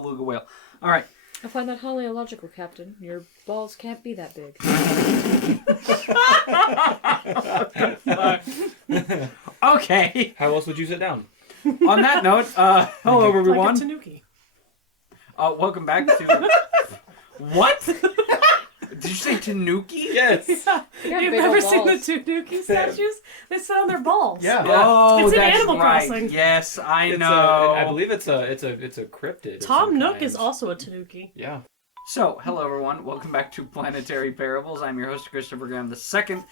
beluga whale. All right. I find that highly illogical, Captain. Your balls can't be that big. Okay. How else would you sit down? On that note, hello everyone. Like a tanuki. Welcome back to... What? Did you say tanuki? Yes. Yeah, You've big never old seen the balls. tanuki statues? They sit on their balls. Yeah. Oh, It's in that's Animal right. Crossing. Yes, I It's know. I believe it's a cryptid. of Tom some Nook kind. is also a tanuki. Yeah. So, hello everyone. Welcome back to Planetary Parables. I'm your host, Christopher Graham II.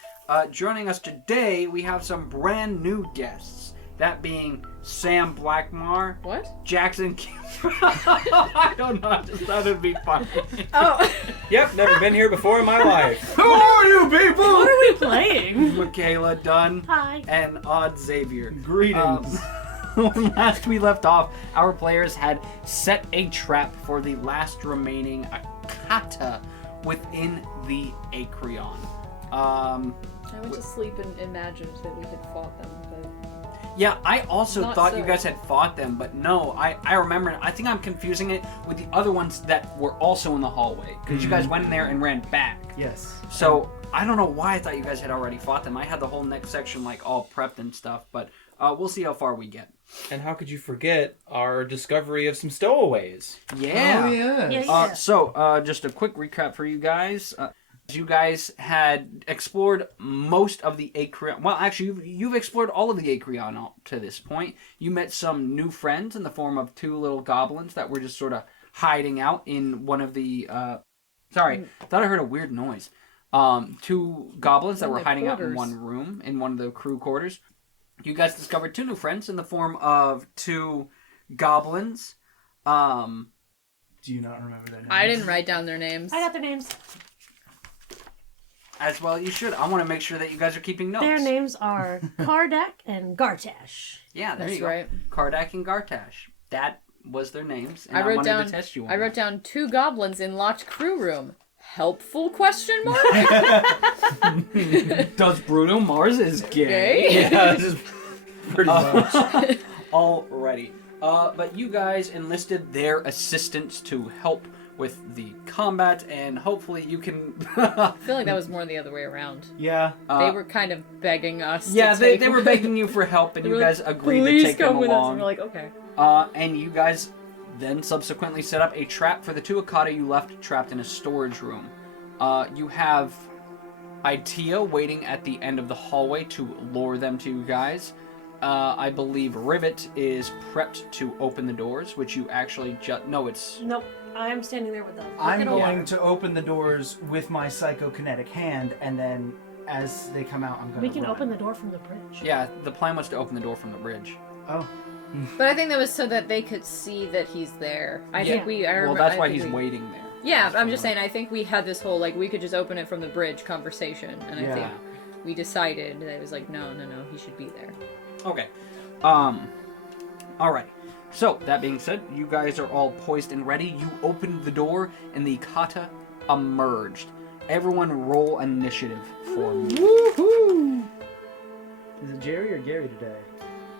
Joining us today, we have some brand new guests. That being Sam Blackmar, What? Jackson Kimbrough. I don't know. I just thought it'd be fun. Oh. Yep, never been here before in my life. Who are you people? What are we playing? MaKayla, Dunn, Hi. and Xavier. Greetings. When last we left off, our players had set a trap for the last remaining Akata within the Acreon. I went to sleep and imagined that we had fought them, but... Yeah, I also Not thought so. you guys had fought them, but no, I remember. I think I'm confusing it with the other ones that were also in the hallway, because you guys went in there and ran back. Yes. So, I don't know why I thought you guys had already fought them. I had the whole next section, like, all prepped and stuff, but we'll see how far we get. And how could you forget our discovery of some stowaways? Yeah. Oh, yeah. Yeah. So, just a quick recap for you guys. You guys had explored most of the Acreon. Well, actually, you've explored all of the Acreon up to this point. You met some new friends in the form of two little goblins that were just sort of hiding out in one of the... Sorry, thought I heard a weird noise. Two goblins that In were the hiding out in quarters. one room, in one of the crew quarters. You guys discovered two new friends in the form of two goblins. Do you not remember their names? I didn't write down their names. I got their names. As well you should. I want to make sure that you guys are keeping notes. Their names are Kardak and Gartash. Yeah, there That's you go. right. Kardak and Gartash. That was their names, and I I wrote wanted down. to test you on I that. wrote down 2 goblins in locked crew room. Helpful? Question mark. Does Bruno Mars is gay? Gay? Yeah, this is pretty much. Alrighty. But you guys enlisted their assistance to help with the combat, and hopefully you can... I feel like that was more the other way around. Yeah. They were kind of begging us. Yeah, to they take were begging you for help, and They you were guys like, agreed to "Please take come them with us." along. And we're like, okay. And you guys then subsequently set up a trap for the two Akata you left trapped in a storage room. You have Ittia waiting at the end of the hallway to lure them to you guys. I believe Rivet is prepped to open the doors, which you actually just... No, it's... Nope. I'm standing there with them. I'm Look at going them. to open the doors with my psychokinetic hand, and then as they come out, I'm going to We can open the door from the bridge. Yeah, the plan was to open the door from the bridge. Oh. But I think that was so that they could see that he's there. I think we. I Well, remember, that's I why think he's we- waiting there. Yeah, but I'm just saying. I think we had this whole like we could just open it from the bridge conversation, and I Yeah. think we decided that it was like no, he should be there. Okay. Alright. So, that being said, you guys are all poised and ready. You opened the door, and the Kata emerged. Everyone roll initiative for me. Woohoo! Is it Gerry or Gary today?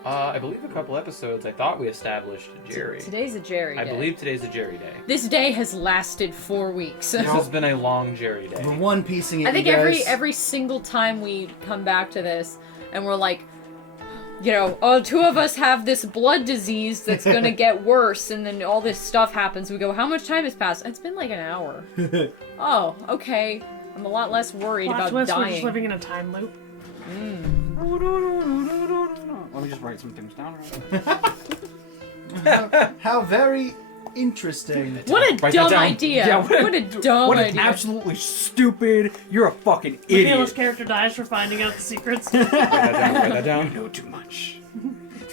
I believe a couple episodes I thought we established Gerry. Today's a Gerry day. I believe today's a Gerry day. This day has lasted 4 weeks. This has been a long Gerry day. We're one piecing it. I think you guys. every single time we come back to this, and we're like, you know, oh, 2 of us have this blood disease that's gonna get worse, and then all this stuff happens. We go, how much time has passed? It's been like an hour. Oh, okay. I'm a lot less worried Plot about twist, we're just dying. living in a time loop. Let me just write some things down. How very interesting. What a Write that dumb down. idea! Yeah, what a dumb What an idea! absolutely stupid... You're a fucking MaKayla's idiot. character dies for finding out the secrets. Write that down. You know too much.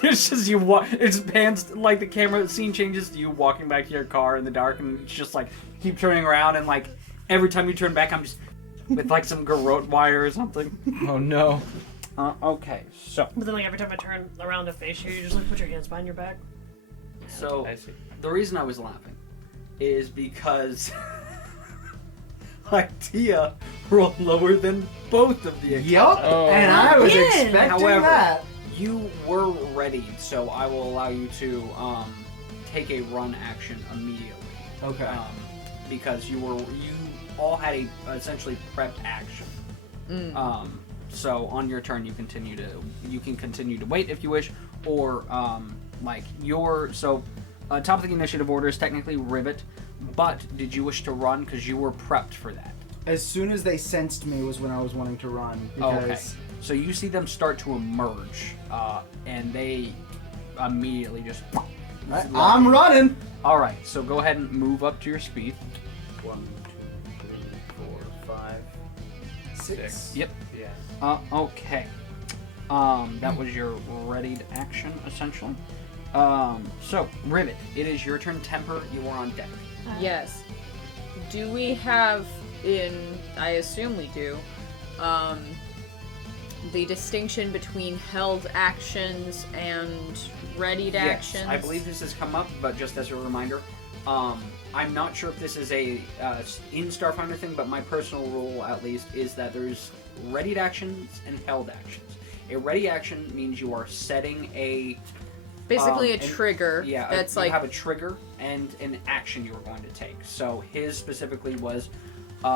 It's just you walk. It's pans like the camera scene changes to you walking back to your car in the dark, and it's just like keep turning around, and like every time you turn back, I'm just with like some garrote wire or something. Oh no. Okay, so But then, like, every time I turn around to face you, you just, like, put your hands behind your back. so I see. the reason I was laughing is because like Tia rolled lower than both of the. Yup. Oh. And I was Again. expecting However, that. you were ready, so I will allow you to take a run action immediately. Okay. Because you all had a essentially prepped action. So on your turn, you can continue to wait if you wish, or top of the initiative order is technically Rivet, but did you wish to run because you were prepped for that? As soon as they sensed me was when I was wanting to run. Because... Okay. So you see them start to emerge, and they immediately just. I'm running. All right. So go ahead and move up to your speed. 1, 2, 3, 4, 5, 6. Yep. Yeah. Okay. That was your readied action, essentially. So, Rivet, it is your turn. Temper, you are on deck. Yes. Do we have I assume we do, the distinction between held actions and readied actions? Yes, I believe this has come up, but just as a reminder, I'm not sure if this is a in Starfinder thing, but my personal rule, at least, is that there's readied actions and held actions. A ready action means you are setting a... Basically a trigger. Yeah, that's you like... have a trigger and an action you were going to take. So his specifically was,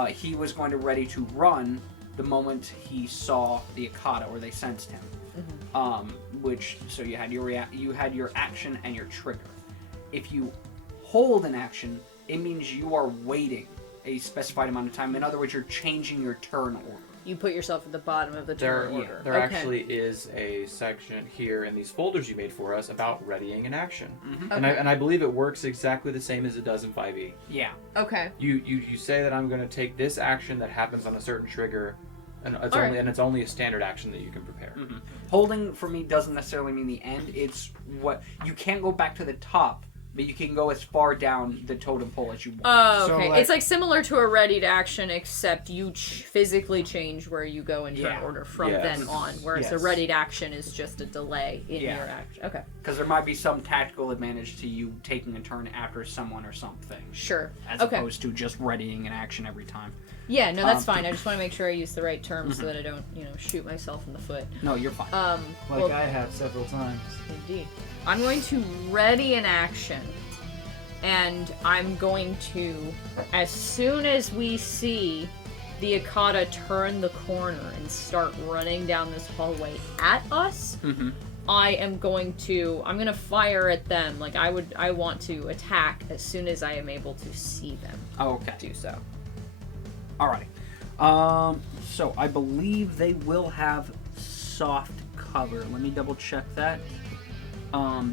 he was going to ready to run the moment he saw the Akata, or they sensed him. So you had your action and your trigger. If you hold an action, it means you are waiting a specified amount of time. In other words, you're changing your turn order. You put yourself at the bottom of the turn order. There actually is a section here in these folders you made for us about readying an action. Okay. And I believe it works exactly the same as it does in 5e. Yeah. Okay. You say that I'm going to take this action that happens on a certain trigger, and it's only a standard action that you can prepare. Holding, for me, doesn't necessarily mean the end. It's what... You can't go back to the top, but you can go as far down the totem pole as you want. Oh, So, okay. like- It's like similar to a readied action, except you physically change where you go in turn order from then on, whereas a readied action is just a delay in your action. Okay. Because there might be some tactical advantage to you taking a turn after someone or something. Sure. As opposed to just readying an action every time. Yeah, no, that's fine. I just want to make sure I use the right terms so that I don't, shoot myself in the foot. No, you're fine. I have several times. Indeed. I'm going to ready an action, and I'm going to, as soon as we see the Akata turn the corner and start running down this hallway at us, I'm going to fire at them. Like, I want to attack as soon as I am able to see them. Okay. Do so. Alrighty. So I believe they will have soft cover. Let me double check that.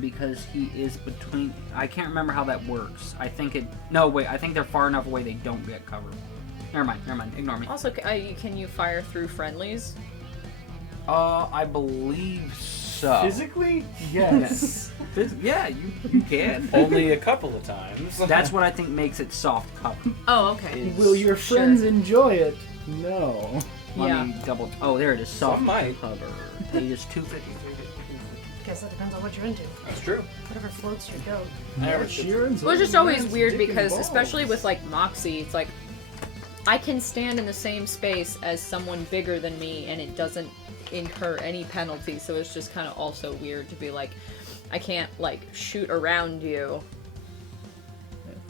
Because he is between... I can't remember how that works. I think they're far enough away they don't get cover. Never mind. Ignore me. Also, can you fire through friendlies? I believe so. Physically? Yes. Yeah, you can. Only a couple of times. That's what I think makes it soft cover. Oh, okay. Will your friends enjoy it? No. Let me double... Oh, there it is. Soft Some might. cover. Pages 253. Guess that depends on what you're into. That's true. Whatever floats your goat. Well, it's just always weird because, especially with, like, Moxie, it's like, I can stand in the same space as someone bigger than me and it doesn't incur any penalty, so it's just kind of also weird to be like, I can't, like, shoot around you.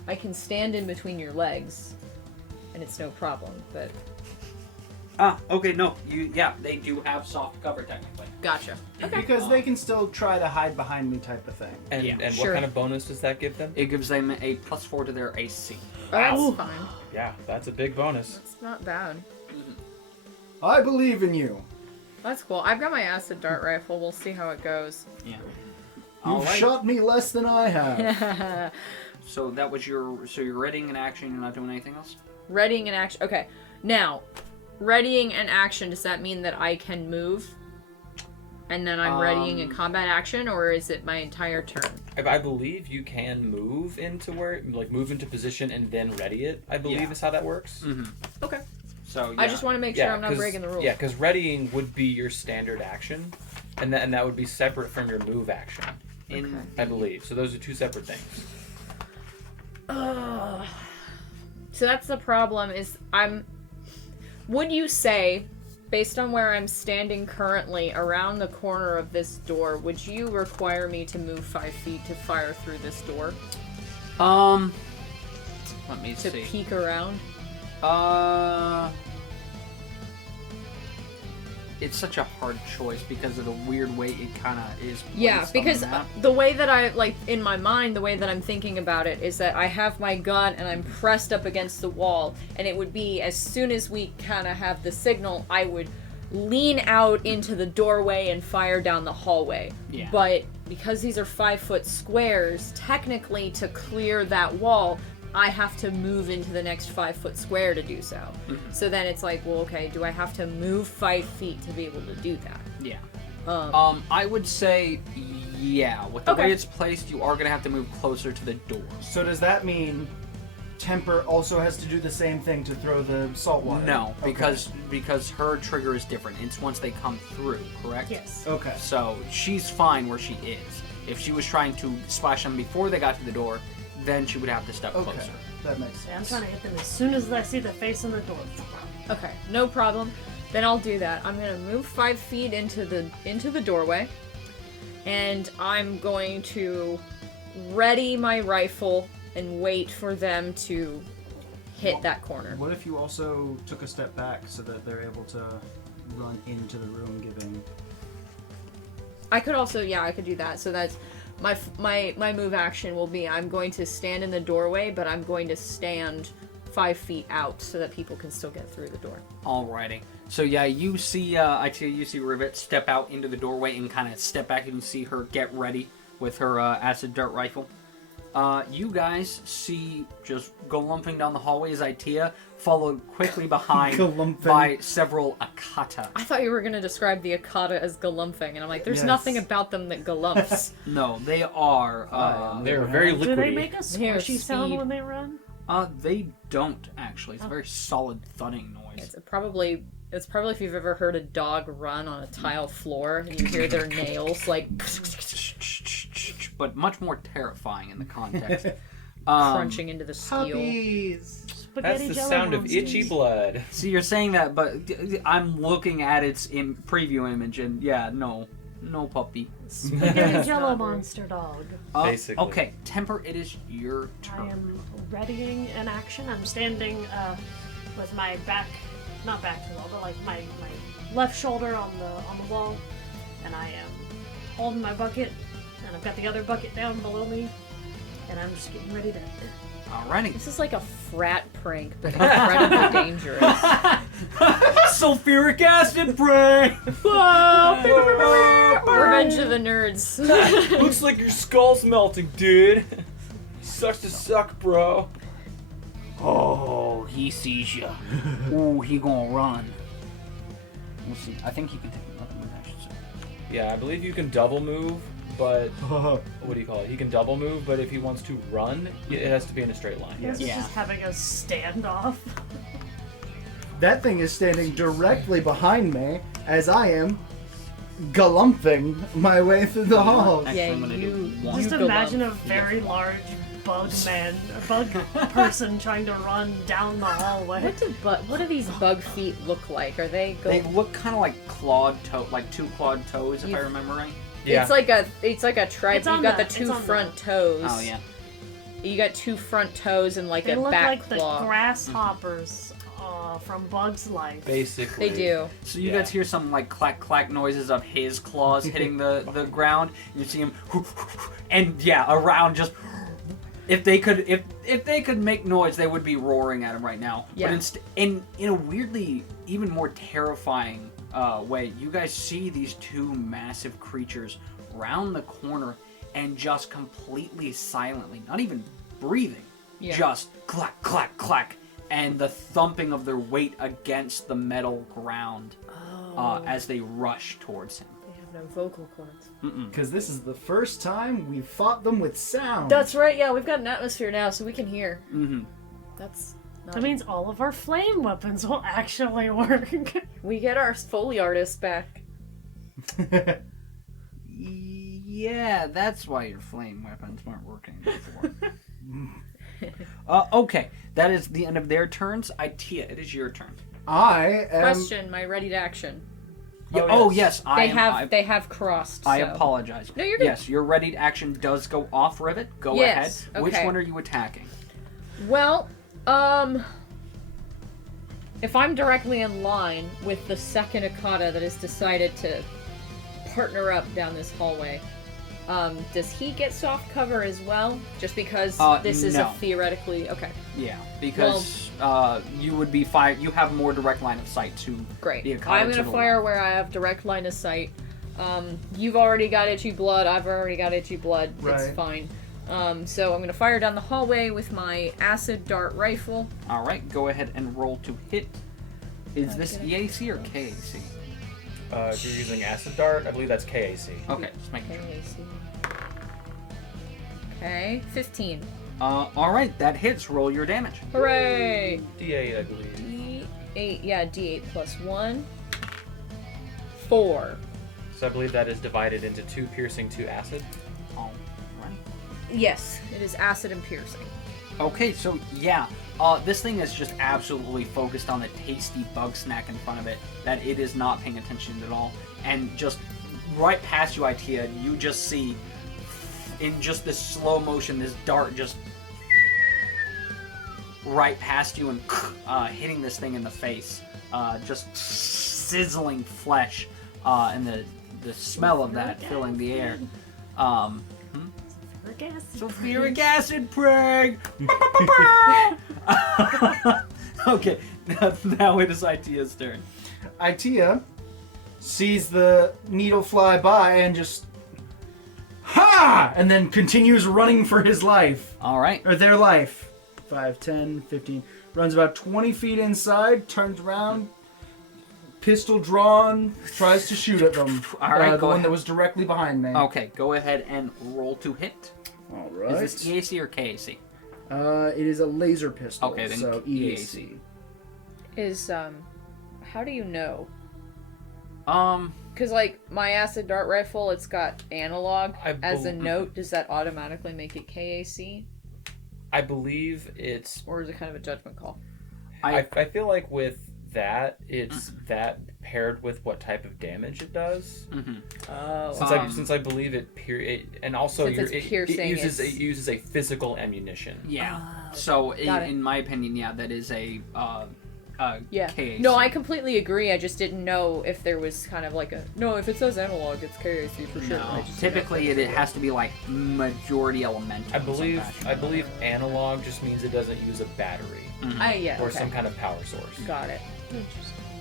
I can stand in between your legs, and it's no problem, but... Okay, no. They do have soft cover, technically. Gotcha. Okay. Because they can still try to hide behind me type of thing. And Sure. what kind of bonus does that give them? It gives them a +4 to their AC. That's fine. Yeah, that's a big bonus. It's not bad. I believe in you. That's cool. I've got my acid dart rifle. We'll see how it goes. Yeah. You've shot me less than I have. So that was so you're readying an action, you're not doing anything else? Readying an action. Okay. Now, readying an action, does that mean that I can move? And then I'm readying a combat action, or is it my entire turn? I believe you can move into position and then ready it. I believe is how that works. Okay. So I just want to make sure I'm not breaking the rules. Yeah, because readying would be your standard action, and that would be separate from your move action. I believe. So those are two separate things. So that's the problem. Would you say based on where I'm standing currently, around the corner of this door, would you require me to move 5 feet to fire through this door? Let me To see. peek around? It's such a hard choice because of the weird way it kind of is placed Yeah, on the because map. the way that I, like, in my mind, the way that I'm thinking about it is that I have my gun and I'm pressed up against the wall, and it would be, as soon as we kind of have the signal, I would lean out into the doorway and fire down the hallway. Yeah. But because these are 5-foot squares, technically to clear that wall, I have to move into the next 5-foot square to do so. Mm-hmm. So then it's like, well, okay, do I have to move 5 feet to be able to do that? Yeah. Um, I would say, yeah. With the Okay. way it's placed, you are going to have to move closer to the door. So does that mean Temper also has to do the same thing to throw the salt water? No, Okay. because her trigger is different. It's once they come through, correct? Yes. Okay. So she's fine where she is. If she was trying to splash them before they got to the door, then she would have to step Okay. closer. That makes Yeah, I'm sense. trying to hit them as soon as I see the face in the door. Okay, no problem. Then I'll do that. I'm gonna move 5 feet into the doorway, and I'm going to ready my rifle and wait for them to hit that corner. What if you also took a step back so that they're able to run into the room, giving... I could also, yeah, I could do that. So that's my move action will be I'm going to stand in the doorway, but I'm going to stand 5 feet out so that people can still get through the door. Alrighty. So yeah, you see, Ittia, you see Rivet step out into the doorway and kind of step back, and you see her get ready with her acid dart rifle. You guys see just galumping down the hallway is Ittia, followed quickly behind Galumping. by several Akata. I thought you were gonna describe the Akata as galumphing, and I'm like, there's Yes. nothing about them that galumps. No, they are. They're very Do they liquidy. make a They're squishy sound speed. when they run? They don't actually. It's a very solid thudding noise. It's probably if you've ever heard a dog run on a tile floor and you hear their nails like But much more terrifying in the context. crunching into the steel. Puppies! That's Spaghetti the jello sound of monsters. itchy blood. See, you're saying that, but I'm looking at its preview image, and yeah, no puppy. Spaghetti jello monster dog. Basically. Okay, Temper, it is your I turn. am readying an action. I'm standing with my back, not back to the wall, but like my left shoulder on the wall, and I am holding my bucket, and I've got the other bucket down below me, and I'm just getting ready to. Alrighty. This is like a frat prank, but incredibly dangerous. Sulfuric acid prank! Revenge of the Nerds. Looks like your skull's melting, dude. Sucks to suck, bro. Oh, he sees you. Ooh, he gonna run. We'll see. I think he can take another move action. Yeah, I believe you can double move, but what do you call it? He can double move, but if he wants to run, it has to be in a straight line. This is Yeah. just having a standoff. That thing is standing directly behind me as I am galumphing my way through the halls. Actually, Yeah, I'm gonna you- do one. Just go imagine a lump. very large bug person trying to run down the hallway. What do these bug feet look like? Are they go? They look kind of like clawed toe, like two clawed toes, if I You- remember right. Yeah. It's like a tribe. It's You on got the the- two it's on front the- toes. Oh yeah. You got two front toes and like They a look back like claw. the grasshoppers from Bug's Life. Basically. They do. So you Yeah. guys hear some like clack clack noises of his claws hitting the ground. You see him, and yeah, around just. If they could make noise, they would be roaring at him right now. Yeah. But in a weirdly even more terrifying way, you guys see these two massive creatures round the corner and just completely silently, not even breathing, Yeah. just clack clack clack, and the thumping of their weight against the metal ground as they rush towards him. They have no vocal cords. Because this is the first time we've fought them with sound. That's right. Yeah, we've got an atmosphere now, so we can hear. Mm-hmm. That's. Not... That means all of our flame weapons will actually work. we get our Foley artist back. Yeah, that's why your flame weapons weren't working before. Okay, that is the end of their turns. Ittia, it is your turn. I am. Question, my ready to action. Yeah, Oh, yes. They have crossed. I so. apologize. No, you're good. Yes, your ready to action does go off, Rivet. Go Yes, ahead. Which okay. one are you attacking? Well, if I'm directly in line with the second Akata that has decided to partner up down this hallway, does he get soft cover as well? Just because this is no. a theoretically... Okay, Yeah, because you would be you have more direct line of sight to great. the Akata I'm to going to the fire left. where I have direct line of sight. You've already got itchy blood. I've already got itchy blood. It's Right. fine. So I'm going to fire down the hallway with my acid dart rifle. All right, go ahead and roll to hit. Is I'm this gonna- EAC or KAC? If you're using acid dart, I believe that's KAC. Okay, just making sure. Okay, 15. All right, that hits. Roll your damage. Hooray! D8, I believe. D8, yeah, D8 plus 1. 4. So I believe that is divided into 2 piercing, 2 acid. All right. Yes, it is acid and piercing. Okay, so yeah, this thing is just absolutely focused on the tasty bug snack in front of it that it is not paying attention at all. And just right past you, Ittia, you just see in just this slow motion, this dart just right past you and hitting this thing in the face. Just sizzling flesh and the smell of that filling the air. Sulfuric acid, Prague! Okay, now it is Ittia's turn. Ittia sees the needle fly by and just ha! And then continues running for his life. All right. Or their life. 5, 10, 15. Runs about 20 feet inside, turns around, pistol drawn, tries to shoot at them. All right, the go one ahead. that was directly behind me. Okay, go ahead and roll to hit. All right. Is this EAC or KAC? It is a laser pistol. Okay, then so EAC. Is, how do you know? Um, Because, like, my acid dart rifle, it's got analog I as a bel- note. Does that automatically make it KAC? I believe it's. Or is it kind of a judgment call? I feel like with that, it's that paired with what type of damage it does. Oh. Since I believe it, and also Since it's piercing, it uses a physical ammunition. yeah. So, Got it. in my opinion, yeah, that is a Yeah. KAC. No, I completely agree. I just didn't know if there was kind of like a... No, if it says analog, it's KAC for sure. No, I just didn't know typically if it has to be like majority elemental. I in some believe fashion. analog just means it doesn't use a battery yeah, or okay. some kind of power source. Got it.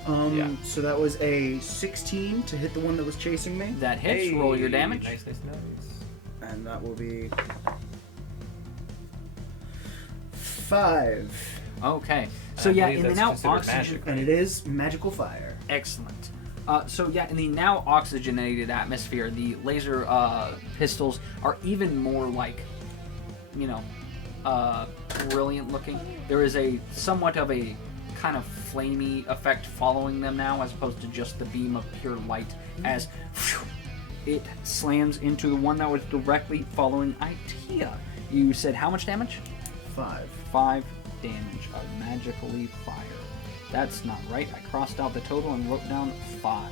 Yeah. So that was a 16 to hit the one that was chasing me. That hits. Roll your damage. Nice. And that will be 5. Okay. So I yeah, believe in the that's now considered oxygen. magic, And it is magical fire. Excellent. So yeah, in the now oxygenated atmosphere, the laser pistols are even more like, brilliant looking. There is a somewhat of a kind of flamey effect following them now, as opposed to just the beam of pure light, as it slams into the one that was directly following Ittia. You said how much damage? 5. 5 damage of magically fire. That's not right. I crossed out the total and wrote down 5.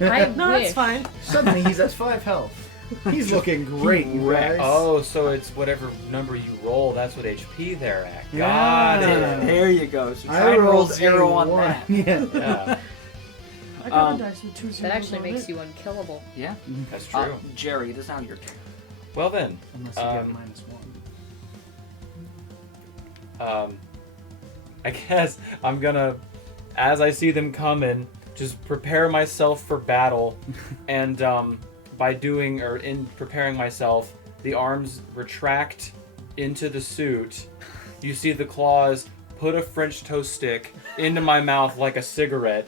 I No, wish. that's fine. Suddenly he's at 5 health. He's looking great, you guys. Oh, so it's whatever number you roll, that's what HP they're at. Yeah. Got it. There you go. So I try and roll rolled 0 a on 1. that. Yeah. Yeah, I got a dice with 2 zeros That actually on makes it. you unkillable. Yeah. that's true. Jerry, it is now your turn. Well then, Unless you get -1. I guess I'm gonna, as I see them coming, just prepare myself for battle, and in preparing myself, the arms retract into the suit. You see the claws put a French toast stick into my mouth like a cigarette,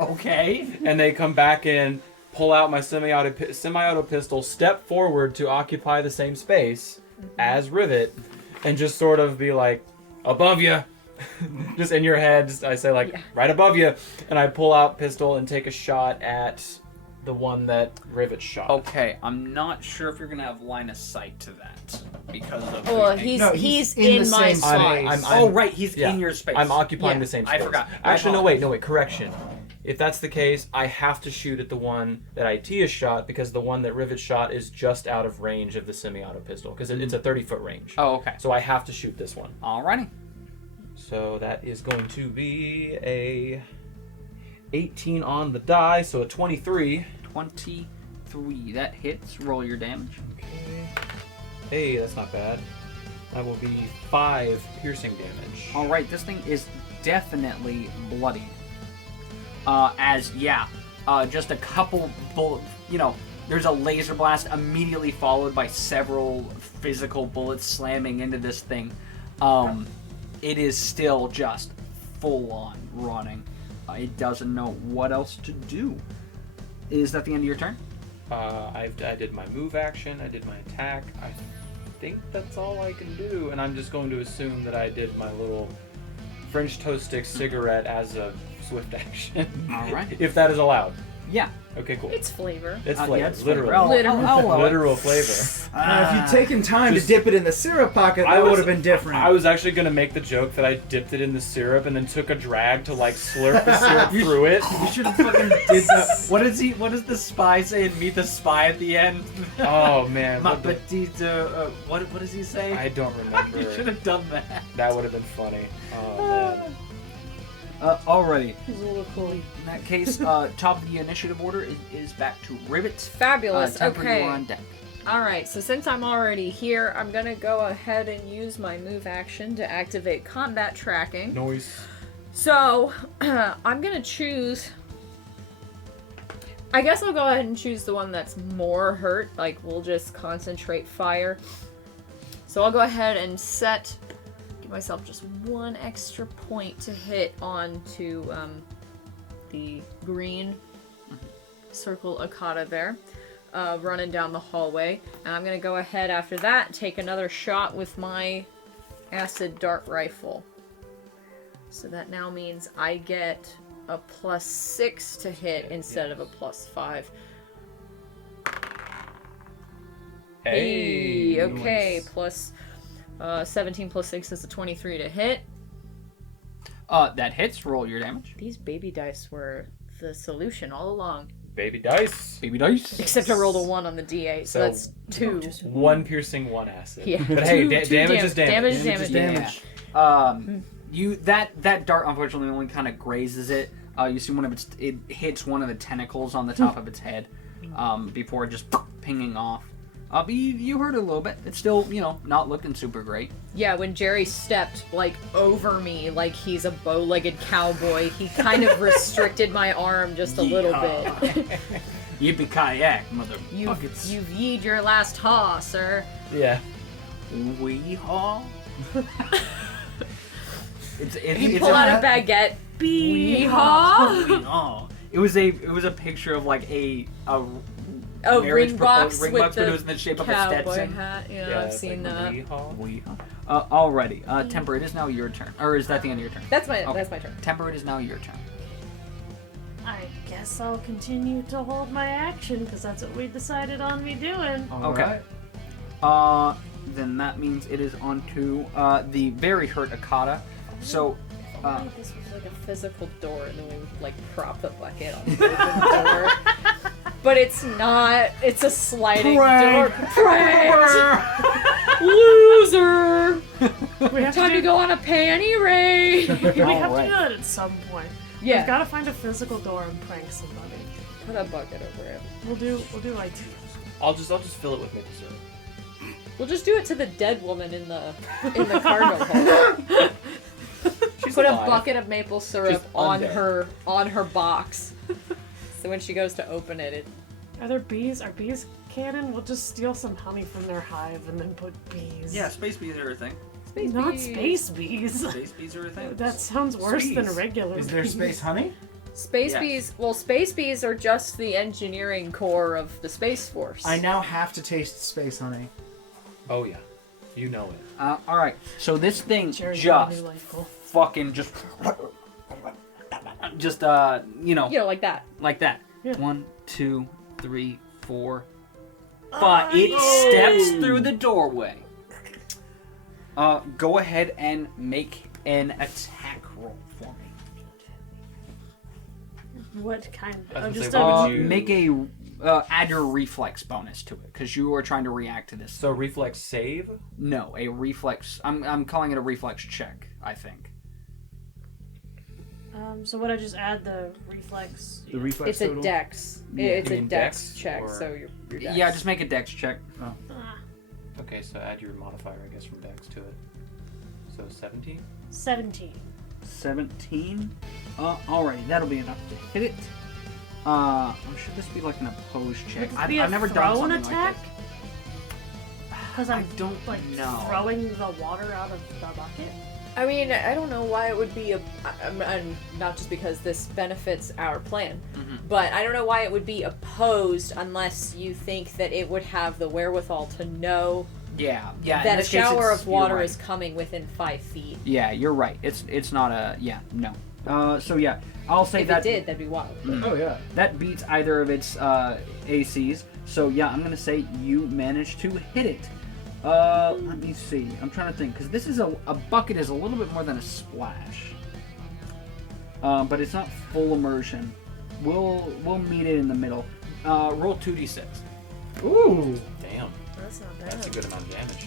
Okay. and they come back in, pull out my semi-auto pistol, step forward to occupy the same space as Rivet, and just sort of be like, above you. Just in your head, I say like, Yeah. right above you, and I pull out pistol and take a shot at the one that Rivet shot. Okay, I'm not sure if you're gonna have line of sight to that because of. Well, the- he's No, he's in in the my same space. space. Oh right, he's yeah. in your space. I'm occupying Yeah. the same I space. forgot. I Actually, no, wait, correction. If that's the case, I have to shoot at the one that Ittia shot because the one that Rivet shot is just out of range of the semi-auto pistol because it's a 30-foot range. Oh, okay. So I have to shoot this one. Alrighty. So that is going to be a 18 on the die, so a 23. 23. That hits. Roll your damage. Okay. Hey, that's not bad. That will be 5 piercing damage. All right, this thing is definitely bloody. Just a couple bullets. There's a laser blast immediately followed by several physical bullets slamming into this thing. It is still just full on running. It doesn't know what else to do. Is that the end of your turn? I did my move action. I did my attack. I think that's all I can do, and I'm just going to assume that I did my little French toast stick cigarette as a swift action. All right. If that is allowed. Yeah. Okay, cool. It's flavor. It's Yeah, flavor, it's literally. flavor. I'll allow it. Literal flavor. Now, if you'd taken time just- to dip it in the syrup pocket, that would have been different. I was actually gonna make the joke that I dipped it in the syrup and then took a drag to like slurp the syrup through it. You should have fucking did that. What does the spy say in Meet the Spy at the end? Oh man, Ma what, the- petite, what does he say? I don't remember. You should have done that. That would have been funny. Oh man. Alrighty. Cool. In that case, top of the initiative order is back to Rivet. Fabulous. Temper, you Okay. are on deck. Alright, so since I'm already here, I'm gonna go ahead and use my move action to activate combat tracking. Noise. So, I'm gonna choose... I guess I'll go ahead and choose the one that's more hurt. Like, we'll just concentrate fire. So I'll go ahead and give myself just one extra point to hit onto the green circle Akata there. Running down the hallway. And I'm gonna go ahead after that, take another shot with my acid dart rifle. So that now means I get a +6 to hit instead of a +5. Hey, okay, nice. plus 17 plus 6 is a 23 to hit. That hits. Roll your damage. These baby dice were the solution all along. Baby dice. Baby dice. Except I rolled a 1 on the D8, so So, that's 2. 1 piercing, 1 acid. Yeah. But hey, Two damage is damage. Damage is damage. That dart unfortunately only kind of grazes it. You see it hits one of the tentacles on the top of its head, before just pinging off. But you heard it a little bit. It's still, not looking super great. Yeah, when Gerry stepped, over me, like he's a bow-legged cowboy, he kind of restricted my arm just a little bit. Yippee-ki-yak, mother You've buckets. yeed your last haw, sir. Yeah. Wee-haw. You pull out a baguette. Bee-haw. Wee-haw. It was a picture of like a ring box ring with box, but the it was in the shape of a cowboy Stetson. hat. Yeah, Yeah, I've it's seen like that. Weehaw. Alrighty. Temper, it is now your turn. Or is that the end of your turn? That's my Okay. turn. Temper, it is now your turn. I guess I'll continue to hold my action because that's what we decided on me doing. Okay. Then that means it is on to the very hurt Akata. So, Maybe this was like a physical door, and then we would prop the bucket on the open door. But it's not. It's a sliding door. Prank! Loser! We have Time to go on a panty raid. We have to Alright. do that at some point. Yeah. We've got to find a physical door and prank somebody. Put a bucket over it. We'll do like I'll just fill it with maple syrup. We'll just do it to the dead woman in the cargo hold. She's Put alive. a bucket of maple syrup She's on undead. her box. So when she goes to open it, Are there bees? Are bees canon? We'll just steal some honey from their hive and then put bees. yeah, space bees are a thing. space Not bees. space bees. Space bees are a thing. That sounds worse than Bees. regular Is there bees. space honey? Space Yes. bees. Well, space bees are just the engineering core of the Space Force. I now have to taste space honey. Oh yeah, you know it. Alright, so this thing Jerry's got a just new life goal. fucking just You know, like that. like that. Yeah. 1, 2, 3, 4, 5. It steps through the doorway. Go ahead and make an attack roll for me. What kind? I was Just gonna say, a, what would you- Make a add your reflex bonus to it because you are trying to react to this. So reflex save? No, a reflex. I'm calling it a reflex check. I think. so would I just add the reflex? The reflex It's a total? dex. Yeah. It's You a mean dex dex, check, or- so your dex. Yeah, just make a dex check. Ah, Okay, so add your modifier, I guess, from dex to it. So 17? 17. 17. Alrighty, that'll be enough to hit it. Should this be like an opposed check? Would this be a I've never done thrown something attack? like this. Because I I'm don't like know. throwing the water out of the bucket. I mean, I don't know why it would be and not just because this benefits our plan, but I don't know why it would be opposed unless you think that it would have the wherewithal to know Yeah. In that a this case, shower it's- of water you're right. is coming within 5 feet. Yeah, you're right. It's not a no. So yeah, I'll say If that it did, that'd be wild. Oh yeah. that beats either of its ACs. So yeah, I'm gonna say you managed to hit it. Let me see. I'm trying to think because this is a bucket is a little bit more than a splash. But it's not full immersion. We'll meet it in the middle. Roll 2d6. Ooh. Damn, That's not bad. that's a good amount of damage.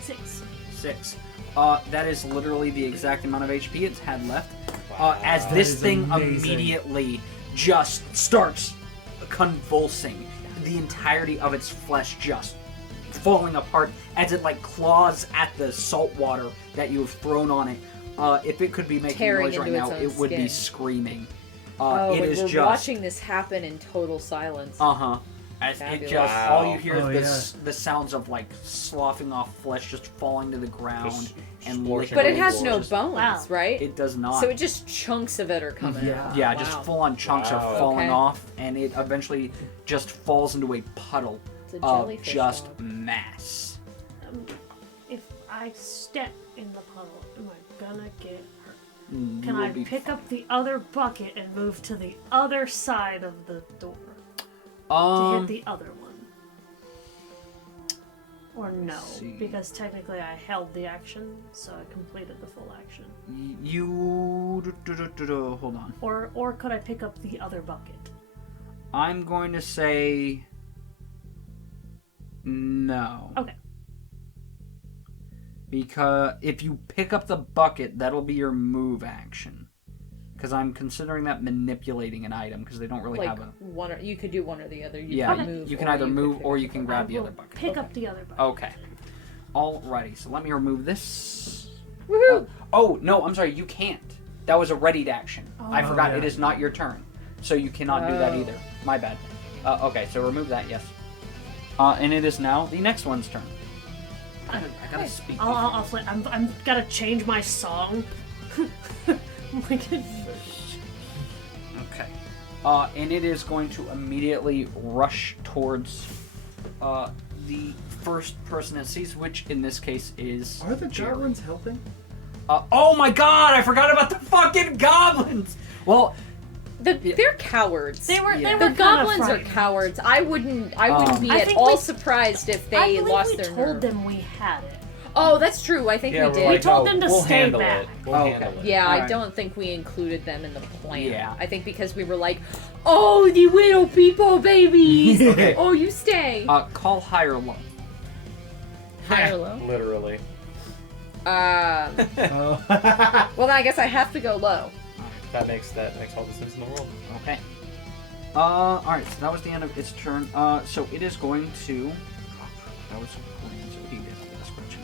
6. 6. That is literally the exact amount of HP it's had left. Wow. As That this is thing amazing. immediately just starts convulsing, the entirety of its flesh just falling apart as it like claws at the salt water that you have thrown on it. If it could be making Tearing noise right into now, its own it would be skin. screaming. Oh, It and is we're just watching this happen in total silence. As it Fabulous. just all you hear Wow. is the sounds of like sloughing off flesh just falling to the ground Just and splorching licking But it the has no floors. bones, Wow. right? It does not. So it just chunks of it are coming Yeah. out. Yeah, Wow. just full on chunks are Wow. falling Okay. off, and it eventually just falls into a puddle It's a of jellyfish just log. mass. If I step in the puddle, am I gonna get hurt? You Can will I be pick up the other bucket and move to the other side of the door to Um, hit the other one? Or no, see. because technically I held the action, so I completed the full action. hold on. Or could I pick up the other bucket? I'm going to say no. Okay. Because if you pick up the bucket, that'll be your move action. Because I'm considering that manipulating an item because they don't really Like have a. one, or you could do one or the other. You Yeah, could you, move. you can or either you could move pick or up you can the grab I the will other bucket. Pick up the other bucket. Okay. Alrighty, so let me remove this. Woohoo! Oh, no, I'm sorry, you can't. That was a readied action. I Oh, forgot yeah. it is not your turn. So you cannot do that Oh. either. My bad. Okay, so remove that, yes. And it is now the next one's turn. I gotta speak. I'll play. I'm gotta change my song. Like, Okay. And it is going to immediately rush towards the first person it sees, which in this case is. Are the Gerry. goblins helping? Oh my god, I forgot about the fucking goblins! Well, They're cowards. they were. Yeah. They The were kinda goblins are frightened. cowards. I wouldn't be I at think all we- surprised if I they believe lost we their told nerve. them we had it. Oh, that's true. I think Yeah, we we're did. like, told oh, them to we'll stay handle back. it. We'll Oh, okay. handle it. Yeah, I Alright. don't think we included them in the plan. Yeah. I think because we were like, oh, the little people babies. Okay. Oh, you stay. call high or low. High or low? Literally. Oh. Well, then I guess I have to go low. That makes all the sense in the world. Okay. Alright, so that was the end of its turn. So it is going to. That was green, so he gets the description.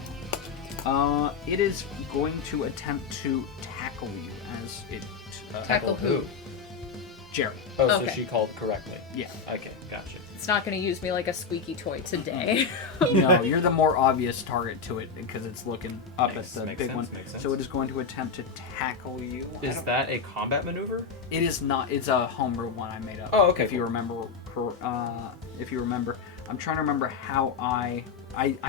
It is going to attempt to tackle you as it. Tackle who? Jerry. Oh, so Okay. she called correctly. Yeah. Okay, gotcha. It's not going to use me like a squeaky toy today. No, you're the more obvious target to it because it's looking up Makes- at the makes big sense, one. makes sense. So it is going to attempt to tackle you. I Is don't- that a combat maneuver? It is not. It's a homebrew one I made up. Oh, okay, If you cool. remember, if you remember, I'm trying to remember how I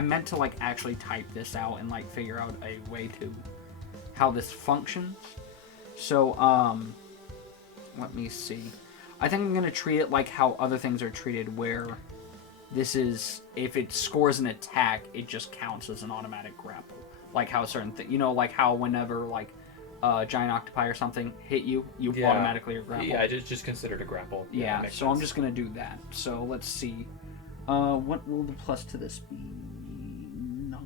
meant to like actually type this out and like figure out a way to how this functions. So let me see. I think I'm gonna treat it like how other things are treated, where this is, if it scores an attack, it just counts as an automatic grapple. Like how certain things, like how whenever like giant octopi or something hit you, you automatically are grappled. Yeah, just considered a grapple. Yeah, that makes so sense. I'm just gonna do that. So let's see. What will the plus to this be? Not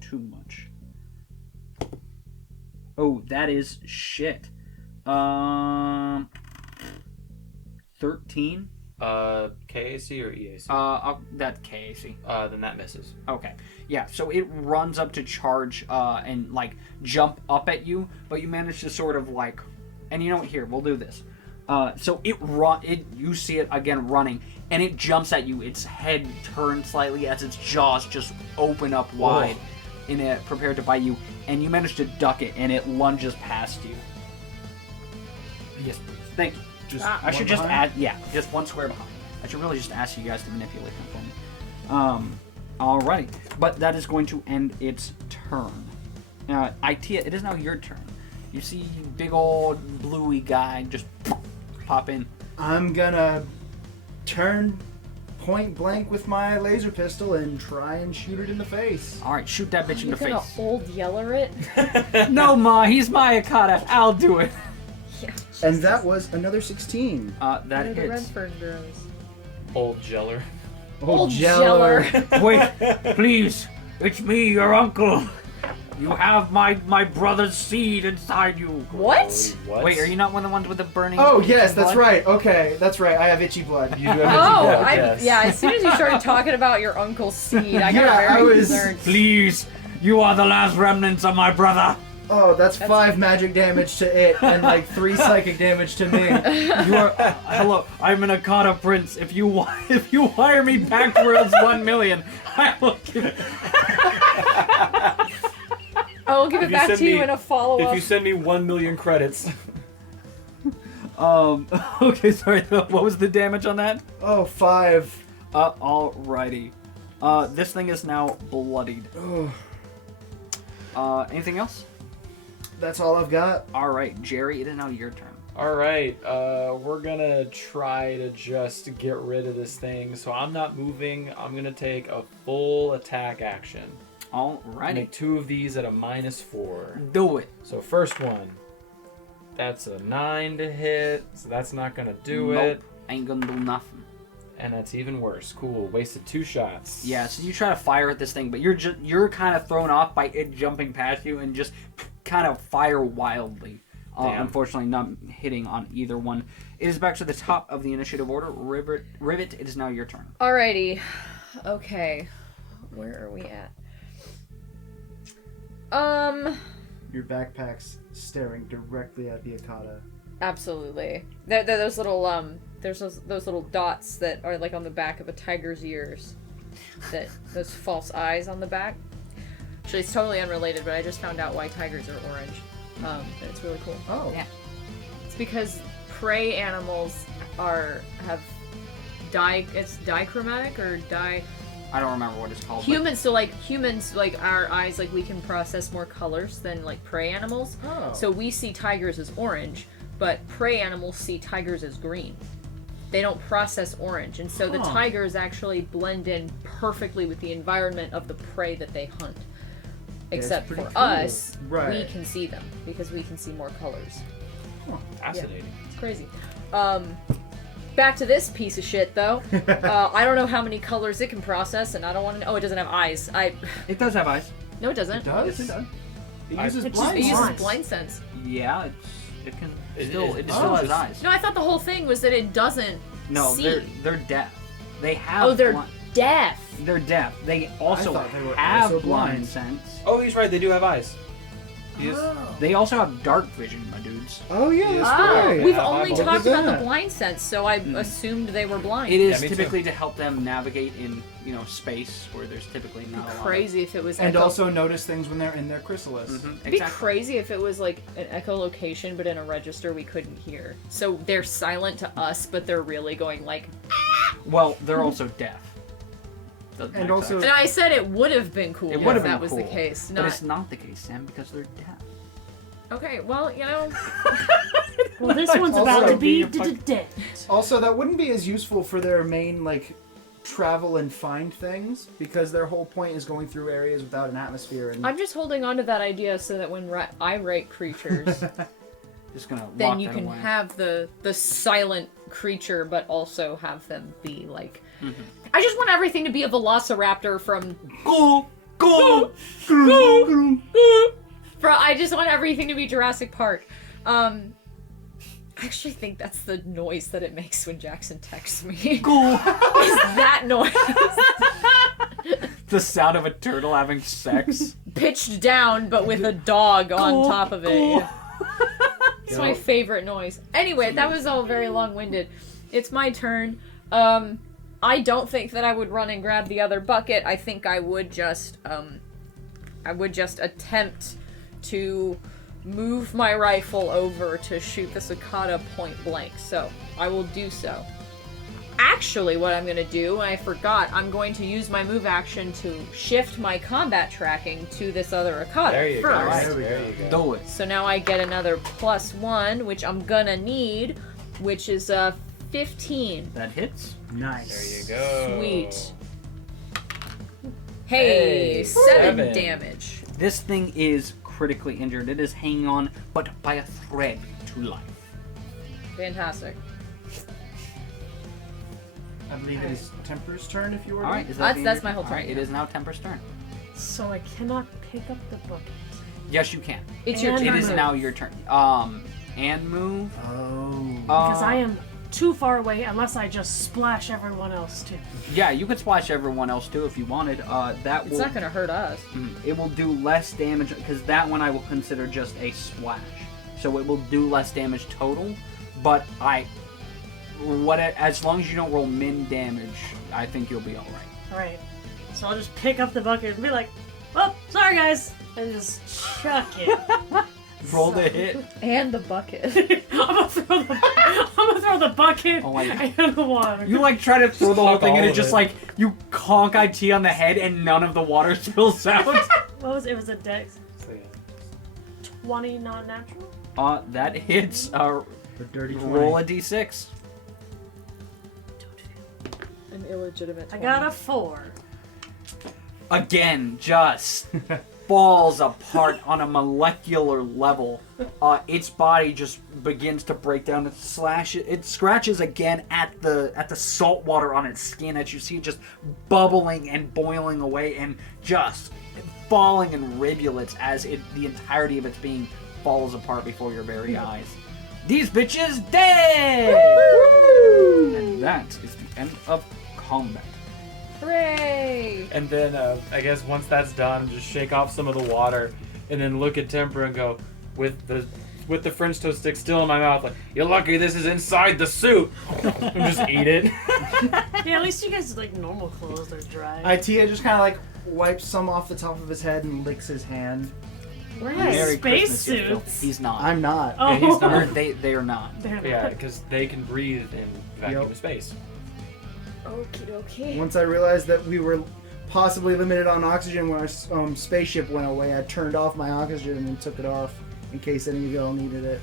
too much. Oh, that is shit. 13. KAC or EAC? That's KAC. Then that misses. Okay. Yeah, so it runs up to charge and like jump up at you, but you manage to sort of like, and you know what? Here, we'll do this. So you see it again running, and it jumps at you. Its head turns slightly as its jaws just open up wide, in it prepared to bite you, and you manage to duck it, and it lunges past you. Yes, please. Thank you. I should just add, just one square behind. I should really just ask you guys to manipulate them for me. Alrighty, but that is going to end its turn. Ittia, it is now your turn. You see big old bluey guy just pop in. I'm gonna turn point blank with my laser pistol and try and shoot it in the face. Alright, shoot that bitch in the You're gonna face. old yeller it? No, Ma, he's my Akata. I'll do it. Yeah. And that was another 16. That They're the hits. Redfern girls. Old Jeller. Old Jeller. Wait, please. It's me, your uncle. You have my brother's seed inside you. What? What? Wait, are you not one of the ones with the burning? Oh, yes, that's blood? right. Okay, that's right. I have itchy blood. You do have Oh, blood, yes. yeah. As soon as you started talking about your uncle's seed, I got Yeah, I very was- concerned. Please, you are the last remnants of my brother. Oh, that's 5 magic damage to it and like 3 psychic damage to me. You are hello. I'm an Akata prince. If you wire me backwards 1 million, I will give. I will give it If you back send to you me- in a follow-up. If you send me 1 million credits. Okay, sorry. What was the damage on that? Oh, 5. Alrighty. This thing is now bloodied. Anything else? That's all I've got. Alright, Gerry, it is now your turn. Alright, we're gonna try to just get rid of this thing. So I'm not moving. I'm gonna take a full attack action. Alrighty. Make 2 of these at a -4. Do it. So first one. That's a 9 to hit. So that's not gonna do Nope. it. Ain't gonna do nothing. And that's even worse. Cool. Wasted 2 shots. Yeah, so you try to fire at this thing, but you're kind of thrown off by it jumping past you and just kind of fire wildly. Damn. Unfortunately, not hitting on either one. It is back to the top of the initiative order. Rivet, it is now your turn. Alrighty. Okay. Where are we at? Your backpack's staring directly at the Akata. Absolutely. They're those little there's those little dots that are like on the back of a tiger's ears. Those false eyes on the back. Actually, it's totally unrelated, but I just found out why tigers are orange. And it's really cool. Oh. Yeah. It's because prey animals have dichromatic or di. I don't remember what it's called. Humans, like our eyes, like we can process more colors than like prey animals. Oh. So we see tigers as orange, but prey animals see tigers as green. They don't process orange, and so the tigers actually blend in perfectly with the environment of the prey that they hunt. Except for pretty cool. us, we Right. can see them because we can see more colors. Fascinating. It's crazy. Back to this piece of shit, though. I don't know how many colors it can process, and I don't want to know. Oh, it doesn't have eyes. It does have eyes. No, it doesn't. It does? Yes, it does. It I- uses It blind uses sense. blind sense. Yeah, it can It still is- it oh, still has just- eyes. No, I thought the whole thing was that it doesn't No, see. they're deaf. They have. Oh, they're blind- deaf. They're deaf. They also thought they were have also blind blind. sense. Oh, he's right. They do have eyes. He is- They also have dark vision, my dudes. Oh, yeah, that's Ah, right. we've Yeah, only eyeballs. talked Look at about the that. blind sense, so I assumed they were blind. It is me too. typically to help them navigate in, space where there's typically not a lot. Crazy if it was And echo- also notice things when they're in their chrysalis. Of... It'd be crazy if it was like an echolocation, but in a register we couldn't hear. So they're silent to us, but they're really going like. Well, they're also deaf. Doesn't And make also- sense. And I said it would have been cool It if would have that been was cool, the case. but Not. it's not the case, Sam, because they're deaf. Okay, well, you know, Well, this one's Also about to be being dead. Also, that wouldn't be as useful for their main, like, travel and find things, because their whole point is going through areas without an atmosphere. And I'm just holding on to that idea so that when I write creatures, Just gonna then lock you that can away. have the silent creature, but also have them be like. Mm-hmm. I just want everything to be a velociraptor from. Go! Go! I just want everything to be Jurassic Park. I actually think that's the noise that it makes when Jackson texts me. Go! Is that noise The sound of a turtle having sex. pitched down, but with a dog on top of it? Go. It's my favorite noise. Anyway, that was all very long-winded. It's my turn. I don't think that I would run and grab the other bucket. I think I would just attempt to move my rifle over to shoot the cicada point blank. So I will do so. Actually, what I'm going to do, and I forgot, I'm going to use my move action to shift my combat tracking to this other Akata There you first. go. There we There go. you go. Do it. So now I get another +1, which I'm gonna need, which is 15. That hits. nice. There you go. Sweet. Hey, Hey, 7 7. damage. This thing is critically injured. It is hanging on, but by a thread to life. Fantastic. I believe it is Temper's turn if you were. All right, to- is that the That's end my of- whole all turn, right, yeah. it is now Temper's turn. So I cannot pick up the bucket. Yes, you can. It's your And turn. It is move. now your turn. And move. Oh. Because I am too far away unless I just splash everyone else too. Yeah, you could splash everyone else too if you wanted. That It's will. not gonna hurt us. It will do less damage because that one I will consider just a splash. So it will do less damage total. But as long as you don't roll min damage, I think you'll be all right. Alright. So I'll just pick up the bucket and be like, oh, sorry guys! And just chuck it. Roll the hit. And the bucket. I'm gonna throw the bucket Oh my God. and the water. You like try to throw the whole Suck thing and all it of just it. like you conk IT on the head and none of the water spills out. What was it? It was a dex So, yeah. 20 not natural? That hits. The dirty 20. Roll a d6. An illegitimate. I got a 4. Again, just falls apart on a molecular level. Its body just begins to break down. It scratches again at the salt water on its skin as you see it just bubbling and boiling away and just falling in rivulets as the entirety of its being falls apart before your very eyes. These bitches dead! And that is the end of combat. Hooray! And then I guess once that's done, just shake off some of the water, and then look at Temper and go with the French toast stick still in my mouth, like, "You're lucky this is inside the suit." And just eat it. Yeah, at least you guys like normal clothes, they're dry. Ittia just kind of like wipes some off the top of his head and licks his hand. We're Merry in space Christmas, you filthy- suits. He's not. I'm not. Oh, Yeah, he's not. Or they are not. They're not. Yeah, because they can breathe in vacuum Yep. space. Okie dokie. Once I realized that we were possibly limited on oxygen when our spaceship went away, I turned off my oxygen and took it off in case any of y'all needed it.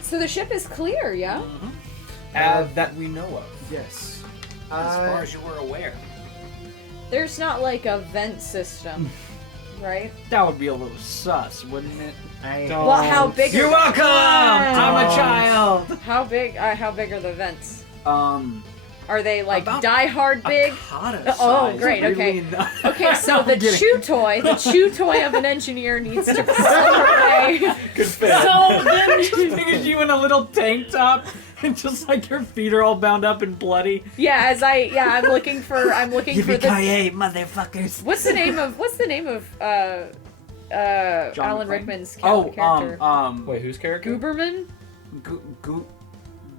So the ship is clear, yeah? That we know of. Yes. As far as you were aware. There's not like a vent system, right? That would be a little sus, wouldn't it? Don't- Well, how big? You're are welcome! I'm a child! How big? How big are the vents? Are they like About Die Hard big? Akata Oh, size, great, really okay. not. Okay, so I'm the kidding. chew toy of an engineer needs to crawl away. Good fit. So then Thing is you in a little tank top and just like your feet are all bound up and bloody. Yeah, I'm looking for the. Yippee-ki-yay, motherfuckers. What's the name of John Alan McClane? Rickman's Oh, character? Wait, whose character? Gooberman?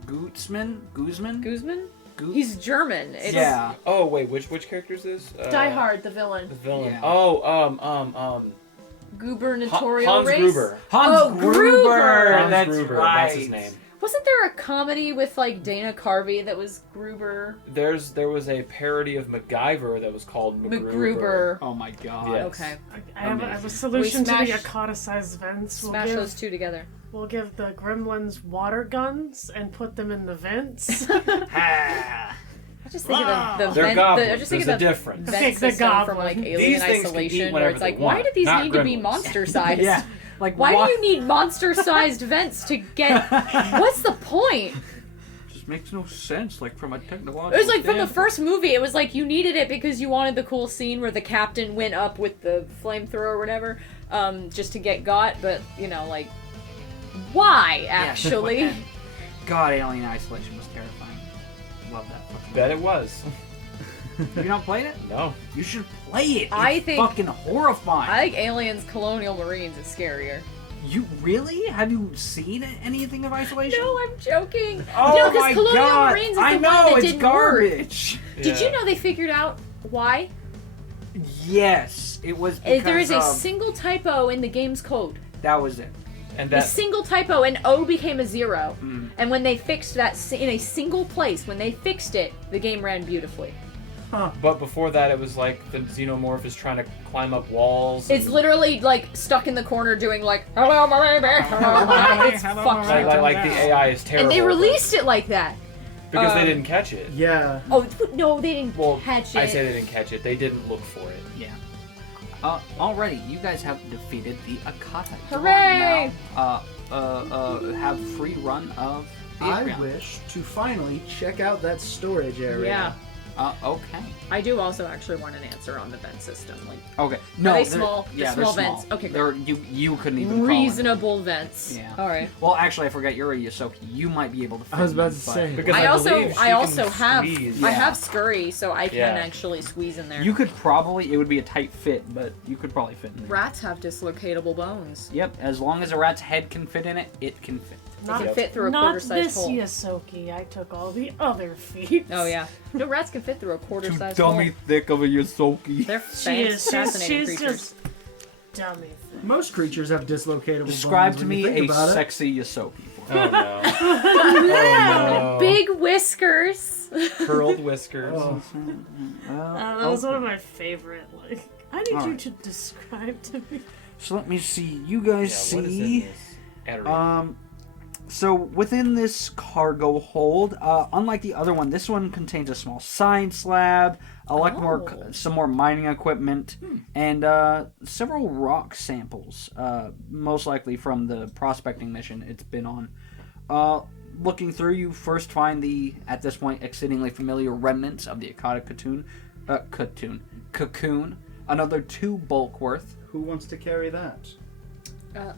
Guzman? Guzman? He's German. It's Yeah. Oh wait, which character is this? Die Hard, the villain. The villain. Yeah. Oh, Gubernatorial Hans race. Gruber. Hans Oh, Gruber. Gruber. Hans That's Gruber. right. That's his name. Wasn't there a comedy with like Dana Carvey that was Gruber? There was a parody of MacGyver that was called MacGruber. Oh my god. Yes. Okay. I have a Amazing. solution to the smash- Akata-sized vents. Smash those two together. We'll give the gremlins water guns and put them in the vents. Ah. I just think of the They're vent. goblins. I just think There's of a the difference. vent Okay, the system from goblin. like Alien These things can eat Isolation, where whatever it's they like, why want, do these not need to be gremlins. monster sized? Yeah. Like Why why do you need monster-sized vents to get? What's the point? Just makes no sense. Like from a technological. It was like from the standpoint. first movie. It was like you needed it because you wanted the cool scene where the captain went up with the flamethrower or whatever, just to get got. But you know, like, why actually? Yeah. God, Alien Isolation was terrifying. Love that fucking. Bet it was. You not played it? No. You should play it. It's I think- fucking horrifying. I think Aliens Colonial Marines is scarier. You really? Have you seen anything of Isolation? No, I'm joking. Oh no, my Colonial god! Marines is I the know one that it's didn't garbage. work. Did you Yeah. know they figured out why? Yes, it was because There is a of- single typo in the game's code. That was it. And A that single typo, and O became a 0. Mm. And when they fixed that in a single place, when they fixed it, the game ran beautifully. but before that it was like the xenomorph is trying to climb up walls. It's and- literally like stuck in the corner doing like, hello, my baby, hello, my It's Hello, fucked my up. like the AI is terrible. And they released it like that. because they didn't catch it. Yeah. Oh, no, they didn't Well, catch it. I say they didn't catch it. They didn't look for it. Yeah. Alrighty, you guys have defeated the Akata. Hooray! Now, have free run of the I Atrion. wish to finally check out that storage area. Yeah. Okay. I do also actually want an answer on the vent system. Like, Okay. No, they they're- small? They're Yeah, they're small small. vents. Okay, good. They're, you couldn't even crawl in. reasonable vents. Yeah. Alright. Well, actually, I forgot you're a Yosoki. You might be able to. Fit I was about in, to but say. Because I also believe she I can also have squeeze. I Yeah. have scurry, so I can Yeah. actually squeeze in there. You could probably. It would be a tight fit, but you could probably fit in there. Rats have dislocatable bones. Yep. As long as a rat's head can fit in it, it can fit. They Not, can Yep. fit through a not quarter-sized this hole. Yosoki. I took all the other feet. Oh yeah. No, rats can fit through a quarter-sized hole. thick of a Yosoki. They're She's fascinating just creatures. dummy thing. Most creatures have dislocatable Describe bones to when you me think a about it. sexy Yosoki. For me. Oh no. Oh no. Big whiskers. Curled whiskers. Oh. That was one of my favorite. Like, I need you Alright. to describe to me. So let me see. You guys Yeah, what is in see. this area? So within this cargo hold, unlike the other one, this one contains a small science lab, Oh. some more mining equipment, and several rock samples, most likely from the prospecting mission it's been on. Looking through, you first find the, at this point, exceedingly familiar remnants of the Akata cocoon, another 2 bulk worth. Who wants to carry that?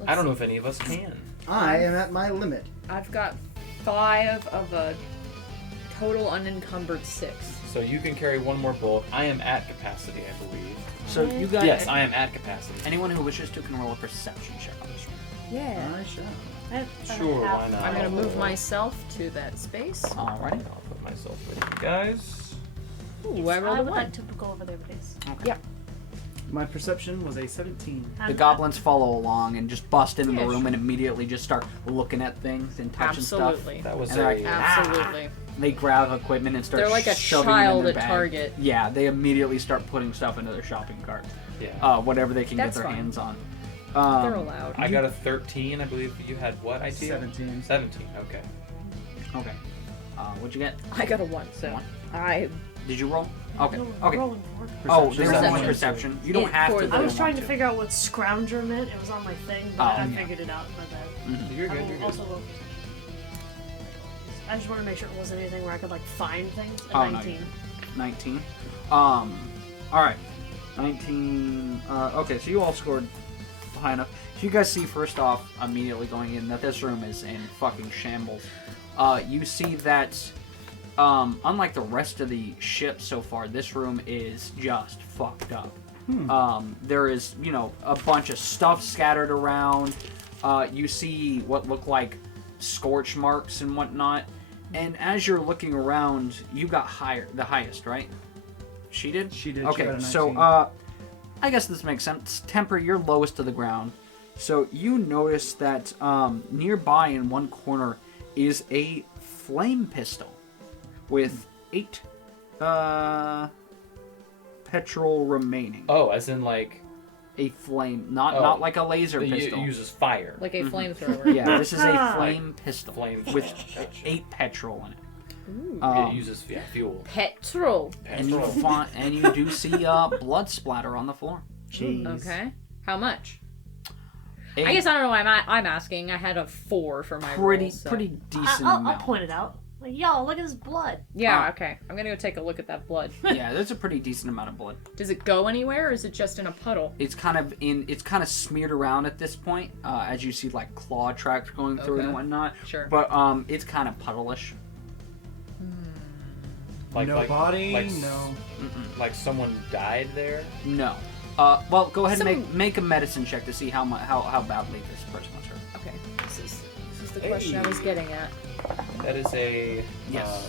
I don't know if any of us can. I am at my limit. I've got 5 of a total unencumbered 6. So you can carry one more bullet. I am at capacity, I believe. So you guys, Yes, I am at capacity. anyone who wishes to can roll a perception check on this one. Yeah. I shall. Sure, why not? I'm gonna move myself to that space. Alrighty. I'll put myself with you guys. Ooh, I rolled I a would 1. like to go over there, please. Yeah. My perception was a 17. The goblins follow along and just bust into Yeah, the room sure. and immediately just start looking at things and touching Absolutely. That was And they're like, a. Absolutely. stuff. They grab equipment and start They're like a shoving child it in at their bag. Target. Yeah, they immediately start putting stuff into their shopping cart. Yeah. Whatever they can That's get their fine. hands on. They're allowed. I got a 13. I believe you had what? IT? 17. 17. Okay. Okay. What'd you get? I got a 1, so One. I Did you roll? Okay. No, Okay. rolling for. Oh, there's Perception. only perception. You don't Yeah, have for to. the- if I you was don't trying want to figure out what scrounger meant. It was on my thing, but Oh, I yeah. figured it out. My bad. Mhm. You're I good. will You're good. also roll. I just want to make sure it wasn't anything where I could like find things. A Oh, no, 19. 19. Alright. 19. Okay, so you all scored high enough. So you guys see, first off, immediately going in, that this room is in fucking shambles. You see that, unlike the rest of the ship so far, this room is just fucked up. There is, a bunch of stuff scattered around. You see what look like scorch marks and whatnot. And as you're looking around, you got the highest, right? She did? She did. She Okay, got a so 19. I guess this makes sense. Temper, you're lowest to the ground. So you notice that nearby in one corner is a flame pistol with 8 petrol remaining. Oh, as in like A flame, not like a laser it pistol. uses fire. Like a flamethrower. Yeah, this is a flame pistol Flame with pistol. 8 petrol in it. Ooh. It uses fuel. Petrol. And you Petrol. and you do see blood splatter on the floor. Jeez. Okay. How much? A I guess I don't know why I'm asking. I had a 4 for my pretty roll, so. pretty decent I'll amount. point it out. Like, yo, look at this blood. Yeah, okay. I'm gonna go take a look at that blood. Yeah, there's a pretty decent amount of blood. Does it go anywhere, or is it just in a puddle? It's kind of smeared around at this point, as you see like claw tracks going through Okay. and whatnot. Sure. But it's kind of puddleish. No body, like, no. Like someone died there. No. Well, go ahead and make a medicine check to see how badly this person was hurt. Okay. This is the question I was getting at. That is a Yes.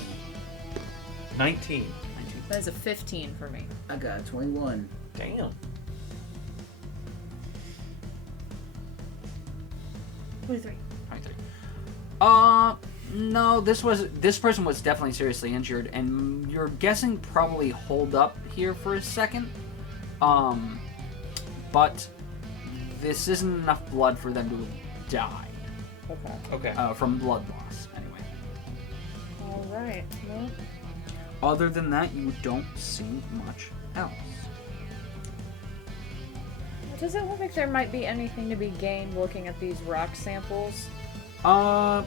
19. 19. That is a 15 for me. I got 21. Damn. 23. 23. No, this person was definitely seriously injured, and you're guessing probably hold up here for a second. But this isn't enough blood for them to die. Okay. Okay. From blood loss, anyway. Alright. Well, Other than that, you don't see much else. does it look like there might be anything to be gained looking at these rock samples? Probably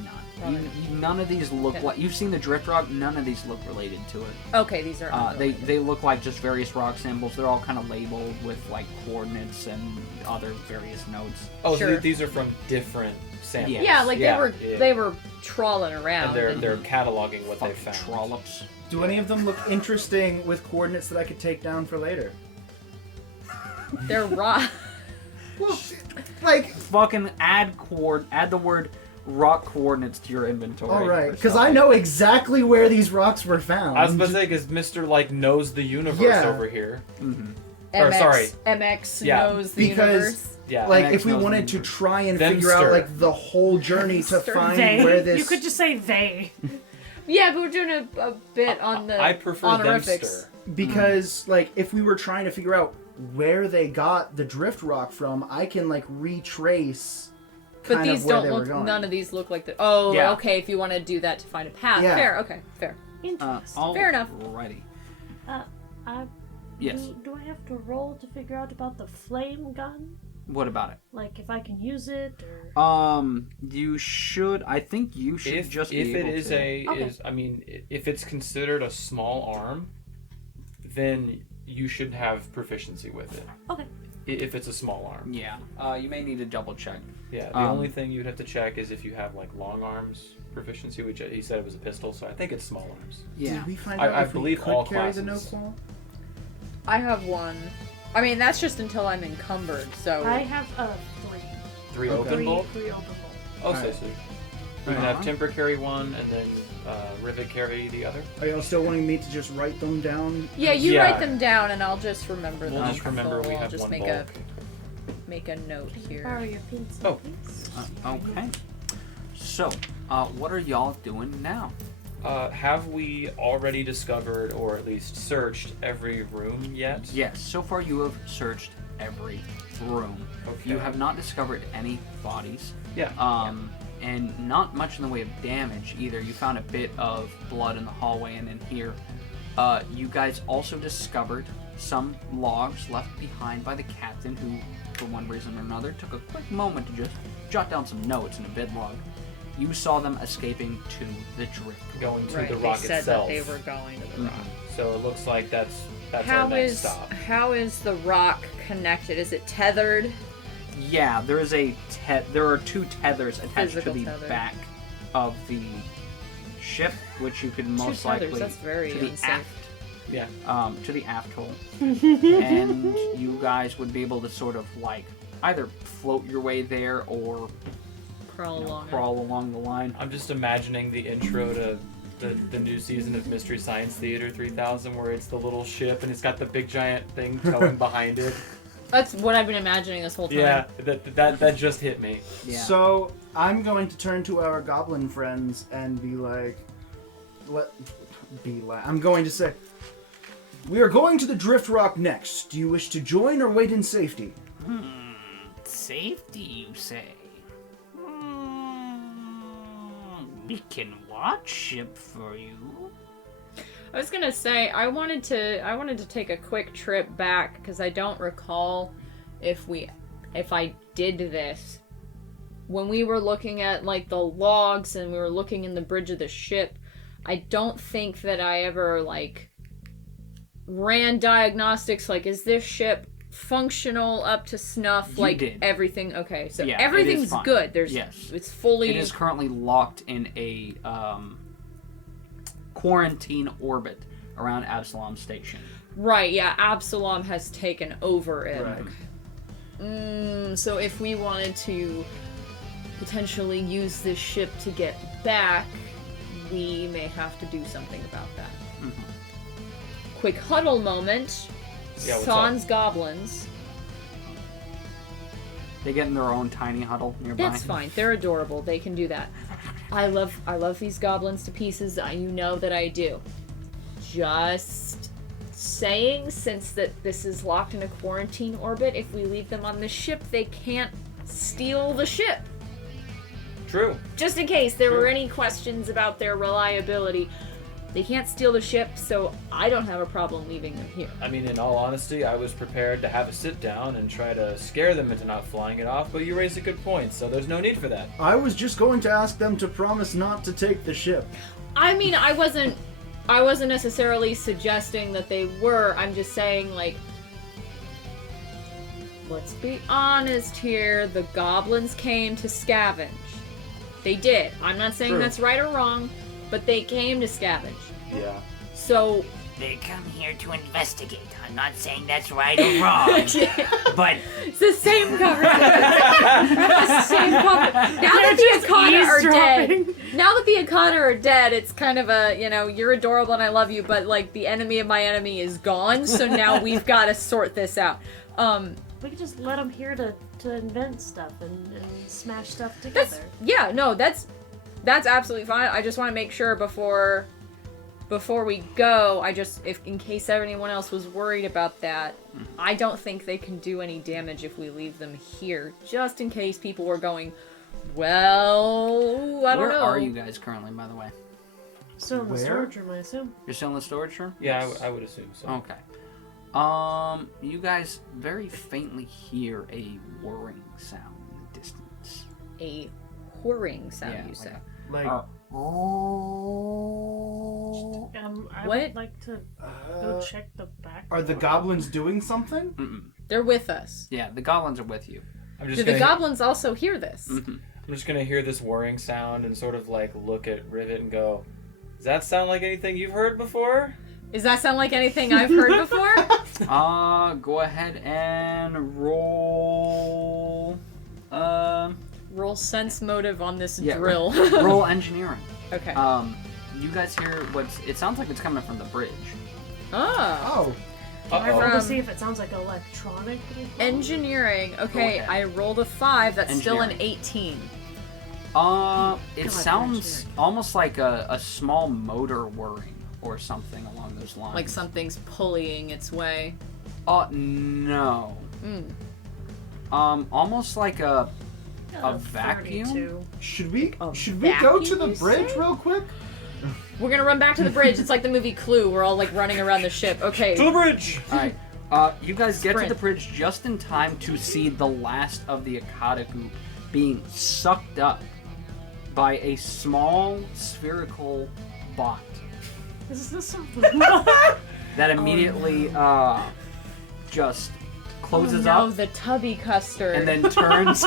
not. Probably None of these look Okay. like you've seen the drift rock. None of these look related to it. Okay, these are. They look like just various rock samples. They're all kind of labeled with like coordinates and other various notes. Oh, Sure. so these are from different samples. Yeah, like Yeah. they were trawling around. And they're cataloging what they Fucking found. trollops. Do any of them look interesting with coordinates that I could take down for later? They're rock. Well, like, Fucking add the word rock coordinates to your inventory. all right, or because I something. know exactly where these rocks were found. I was about to say, because Mr. like knows the universe Yeah. over here. Mhm. Or, sorry. MX Yeah. knows the Because- universe. Yeah. Like, Next if we knows wanted the to universe. try and Themster. figure out like the whole journey to Themster. find They. where this. You could just say they. Yeah, but we're doing a bit on the I prefer honorifics. Themster. Because like if we were trying to figure out where they got the drift rock from, I can like retrace But kind these of where don't they were look. going. None of these look like the. Oh, Yeah. okay. If you want to do that to find a path, Yeah. fair. Okay, fair. Interesting. Fair enough. Alrighty. Yes. Do I have to roll to figure out about the flame gun? What about it? Like if I can use it or... You should. I think you should If just if be it able is to. I mean, if it's considered a small arm, then you should have proficiency with it. Okay. If it's a small arm. Yeah. You may need to double check. Yeah. The only thing you'd have to check is if you have like long arms proficiency, which he said it was a pistol, so I think it's small arms. Yeah. Did we find I out if believe we could all carry the no classes. qual? I have one. I mean, that's just until I'm encumbered. So I have 3. 3 Okay. open 3 bolt. open bolt. Oh, so Alright. so we can have Timber carry one, and then Rivet carry the other. Are y'all still wanting me to just write them down? yeah, you Yeah. write them down, and I'll just remember We'll them. just remember So we I'll have just one make bulk. a note Borrow here. your pencil, Oh. please. Okay. So, what are y'all doing now? Have we already discovered, or at least searched, every room yet? Yes. So far, you have searched every room. Okay. You have not discovered any bodies. Yeah. And not much in the way of damage either. You found a bit of blood in the hallway and in here. You guys also discovered some logs left behind by the captain who, for one reason or another, took a quick moment to just jot down some notes in a bid log. You saw them escaping to the drift. Going to Right, the they rock said itself. that they were going to the rock. So it looks like that's our How next is stop. how is the rock connected? Is it tethered? Yeah, there is there are 2 tethers attached to Physical the tether. back of the ship, which you could most tethers, likely that's very to the unsafe. aft, Yeah. to the aft hole, and you guys would be able to sort of like either float your way there or Crawl along. crawl along the line. I'm just imagining the intro to the new season of Mystery Science Theater 3000, where it's the little ship and it's got the big giant thing towing behind it. That's what I've been imagining this whole time. Yeah, that just hit me. Yeah. So I'm going to turn to our goblin friends and be like, I'm going to say, we are going to the Drift Rock next. Do you wish to join or wait in safety? Safety, you say? We can watch ship for you. I was gonna say I wanted to take a quick trip back because I don't recall if I did this when we were looking at like the logs and we were looking in the bridge of the ship. I don't think that I ever like ran diagnostics like, is this ship functional up to snuff? You like did. Everything okay, so Yeah, it is everything's fine. good. Yes. It's fully It is currently locked in a quarantine orbit around Absalom Station. right. Yeah, Absalom has taken over it. Right. So if we wanted to potentially use this ship to get back, we may have to do something about that. Quick huddle moment. Yeah, what's Sans goblins. They get in their own tiny huddle nearby. That's fine. They're adorable. They can do that. I love these goblins to pieces. You know that I do. Just saying, since that this is locked in a quarantine orbit, if we leave them on the ship, they can't steal the ship. True. Just in case there were any questions about their reliability. They can't steal the ship, so I don't have a problem leaving them here. I mean, in all honesty, I was prepared to have a sit down and try to scare them into not flying it off, but you raised a good point, so there's no need for that. I was just going to ask them to promise not to take the ship. I mean, I wasn't necessarily suggesting that they were. I'm just saying, like, let's be honest here. The goblins came to scavenge. They did. I'm not saying True. that's right or wrong, but they came to scavenge. Yeah. So, They come here to investigate. I'm not saying that's right or wrong, but it's the same conversation. It's the same conversation. Now that the Akata are dead, it's kind of a, you're adorable and I love you, but like the enemy of my enemy is gone, so now we've got to sort this out. We could just let them here to invent stuff and smash stuff together. That's absolutely fine. I just want to make sure before we go, if in case anyone else was worried about that, I don't think they can do any damage if we leave them here. Just in case people were going, well, I don't know. Where are you guys currently, by the way? Still in the Where? storage room, I assume. You're still in the storage room? Yeah, I would assume so. Okay. You guys very faintly hear a whirring sound in the distance. A whirring sound, Yeah, you say. Like, I What? would like to go check the back. are the goblins doing something? They're with us. Yeah, the goblins are with you. I'm Do just the gonna, goblins also hear this? I'm just gonna hear this whirring sound and sort of like look at Rivet and go, does that sound like anything you've heard before? Does that sound like anything I've heard before? Go ahead and roll. Roll sense motive on this Yeah, drill. roll engineering. Okay. You guys hear it sounds like it's coming from the bridge. Oh. Oh, I Uh-oh. roll From- to see if it sounds like electronic. Engineering. Okay, ahead. I rolled a 5. That's still an Engineering. 18. It God, sounds engineering. almost like a small motor whirring or something along those lines. Like something's pulleying its way. No. Almost like a vacuum? 32. should we A go to vacuum, the you bridge say? real quick? We're gonna run back to the bridge. It's like the movie Clue. We're all like running around the ship. Okay. To the bridge! Alright. You guys get to Sprint. the bridge just in time to see the last of the Akata goop being sucked up by a small spherical bot Is this something? that immediately just closes Oh, no, up the tubby custard. and then turns.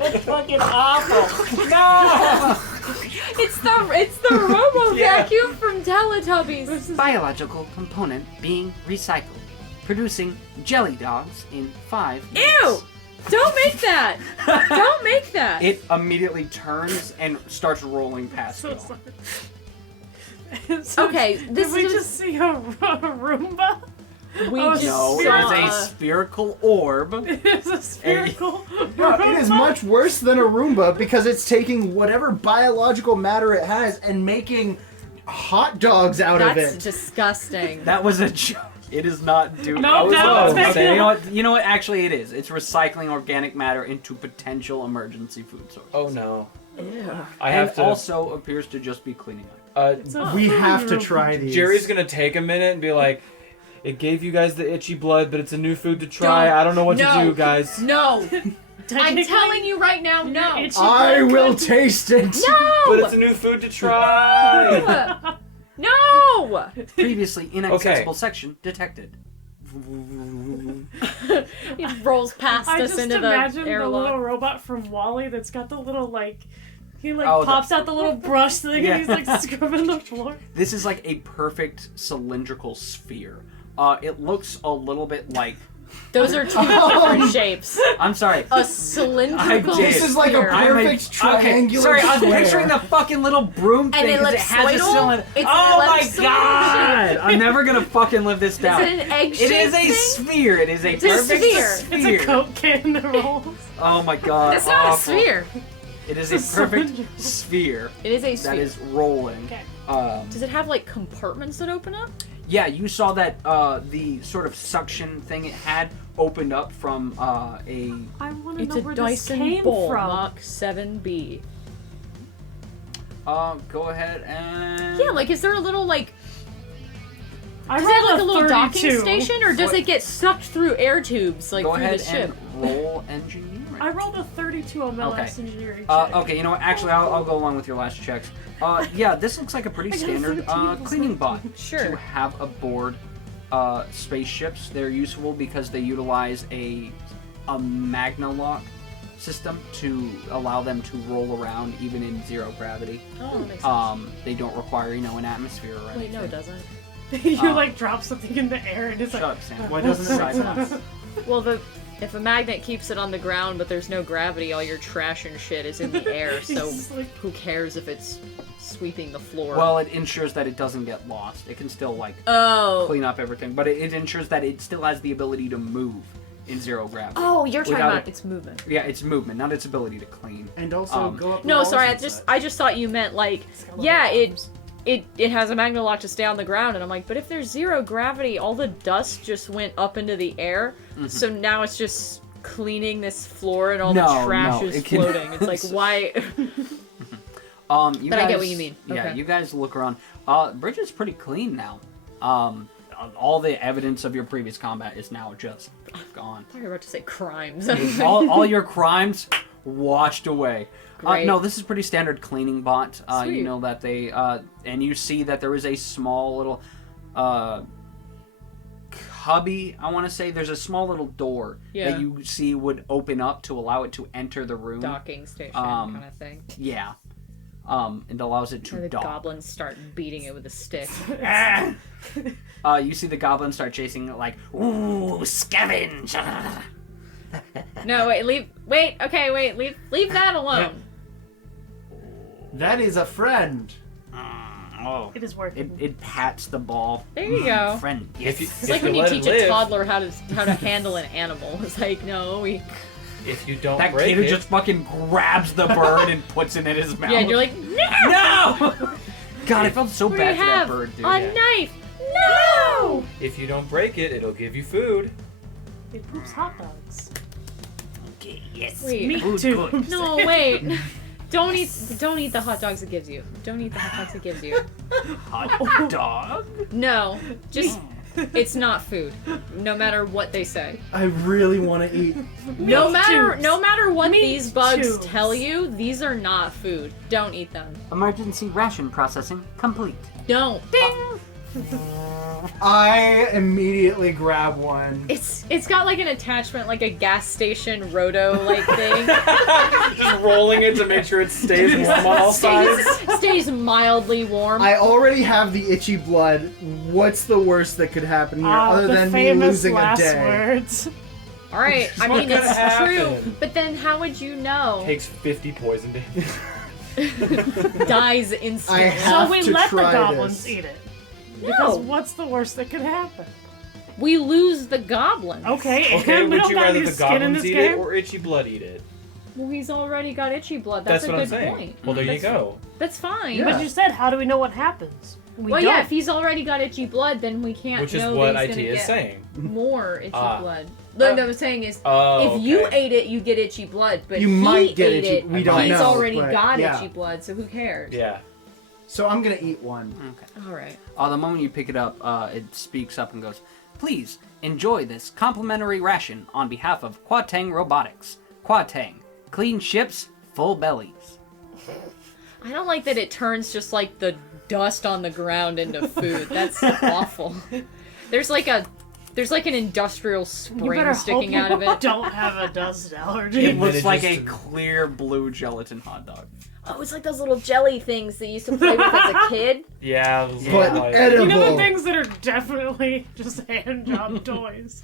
It's fucking awful! No! it's the robo vacuum from Teletubbies. Biological component being recycled, producing jelly dogs in 5 minutes. Ew! Don't make that. Don't make that. It immediately turns and starts rolling past you. So, Okay, this did we is- just see a Roomba? We Oh, just No, it saw is a spherical orb. It's a spherical. No, it is much worse than a Roomba because it's taking whatever biological matter it has and making hot dogs out of That's it. disgusting. That was a joke. It is not doing. No, You know what? You know what? Actually, it is. It's recycling organic matter into potential emergency food sources. Oh no. Yeah. I And have to. also appears to just be cleaning up. It's a We food have to room. try these. Jerry's gonna take a minute and be like, "It gave you guys the itchy blood, but it's a new food to try. I don't know what to No. do, guys." No! I'm Technically, telling you right now, no! itchy I blood will could- taste it. No! But it's a new food to try. No! Previously inaccessible section detected. He rolls past I us just into the imagine the little airlock. robot from WALL-E that's got the little he Oh, pops out the little brush thing and he's like Yeah. scrubbing the floor. This is like a perfect cylindrical sphere. It looks a little bit like. Those are two different shapes. I'm sorry. A cylindrical I did. This is like a sphere. I'm perfect triangular Sorry, I was square. picturing the fucking little broom thing an because it has a ellipsoidal? cylinder. It's an Oh my ellipsoidal god! I'm never gonna fucking live this down. Is it an egg It is shape a thing? sphere. It is a It's a perfect sphere. sphere. It's a Coke can that rolls. Oh my god! It's not awful. a sphere. It is It's a a perfect cylinder. sphere It is a that sphere. is rolling. Okay. Does it have like compartments that open up? Yeah, you saw that the sort of suction thing it had opened up from a. I want to It's know a where Dyson this came bowl, from. Mach 7B. Go ahead and. Yeah, like is there a little like I does it have rolled like a little docking 32. station or does What? it get sucked through air tubes like Go through ahead the ship? and roll engineering. I rolled a 32 on my Okay. last engineering check. Okay, you know what? Actually, I'll go along with your last checks. Yeah, this looks like a pretty I got a standard 13, cleaning bot Sure. to have aboard spaceships. They're useful because they utilize a Magnalock system to allow them to roll around even in zero gravity. Oh, that makes sense. They don't require an atmosphere or anything. Wait, no, it doesn't. You drop something in the air and it's Shut like up, Sam. Why doesn't it Side make sense? note. Well, if a magnet keeps it on the ground but there's no gravity, all your trash and shit is in the air, so It's like- who cares if it's sweeping the floor? Well, it ensures that it doesn't get lost. It can still oh. clean up everything, but it ensures that it still has the ability to move in zero gravity. Oh, you're talking Without about it- its movement. Yeah, its movement, not its ability to clean. And also Um, go up the No, walls sorry, and such. I just thought you meant like, yeah, it has a magnalock to stay on the ground, and I'm like, but if there's zero gravity, all the dust just went up into the air, so now it's just cleaning this floor and all No, the trash no, is it can- floating. It's like, why? You But I guys, get what you mean. Yeah, Okay. you guys look around. Bridge is pretty clean now. All the evidence of your previous combat is now just gone. I thought you were about to say crimes. all your crimes washed away. Great. No, this is pretty standard cleaning bot. Sweet. You know that they and you see that there is a small little cubby. I want to say there's a small little door Yeah. that you see would open up to allow it to enter the room. Docking station Um, kind of thing. Yeah. It allows it to And the dock. goblins start beating it with a stick. You see the goblins start chasing it like, ooh, scavenge! No, wait, leave that alone. That is a friend. Oh. It is working. It pats the ball. There you go. Friend. If you, It's if like you when you let it teach a live, toddler how to handle an animal. It's like, no, we. if you don't That break kid who it, just fucking grabs the bird and puts it in his mouth. Yeah, and you're like, no! no! God, I felt so We bad for that have bird, dude. a knife. No! if you don't break it, it'll give you food. It poops hot dogs. Okay, yes. Wait. Me Food too. good. No, wait. Don't eat the hot dogs it gives you. Don't eat the hot dogs it gives you. Hot dog? No, just it's not food. No matter what they say. I really want to eat. No matter tubes. what Meat these bugs tubes. tell you, these are not food. Don't eat them. Emergency ration processing complete. Don't. Ding. I immediately grab one. It's got like an attachment, like a gas station roto like thing. Just rolling it to make sure it stays warm on all sides. Stays mildly warm. I already have the itchy blood. What's the worst that could happen here other the than me famous losing a last day? words. All right, I What mean could it's happen? true, but then how would you know? Takes 50 poison damage. Dies instantly. I have So we to let the try goblins this. eat it. Because No. what's the worst that could happen? we lose the goblin. Okay, Okay, we would don't you got rather any the skin in goblins this eat game. it or Itchy Blood eat it? Well, he's already got itchy blood. That's a what good I'm saying. point. Well, there you go. That's fine. Yeah. But you said, how do we know what happens? We Well, don't. yeah, if he's already got itchy blood, then we can't Which is know what that he's IT gonna is get saying. more itchy Ah. blood. No, what I'm saying is, Oh, if you okay. ate it, you get itchy blood, but You he might get ate itchy- it, we don't he's know, already but got yeah. itchy blood, so who cares? Yeah. So I'm gonna eat one. Okay. All right. The moment you pick it up, it speaks up and goes, "Please enjoy this complimentary ration on behalf of Quatang Robotics. Quatang, clean ships, full bellies." I don't like that it turns just like the dust on the ground into food. That's awful. There's like an industrial You spring better sticking hope out of you it. don't have a dust allergy. It And then looks it like just- a clear blue gelatin hot dog. Oh, it's like those little jelly things that you used to play with as a kid. Yeah. Those But little, like- edible. You know the things that are definitely just hand job toys.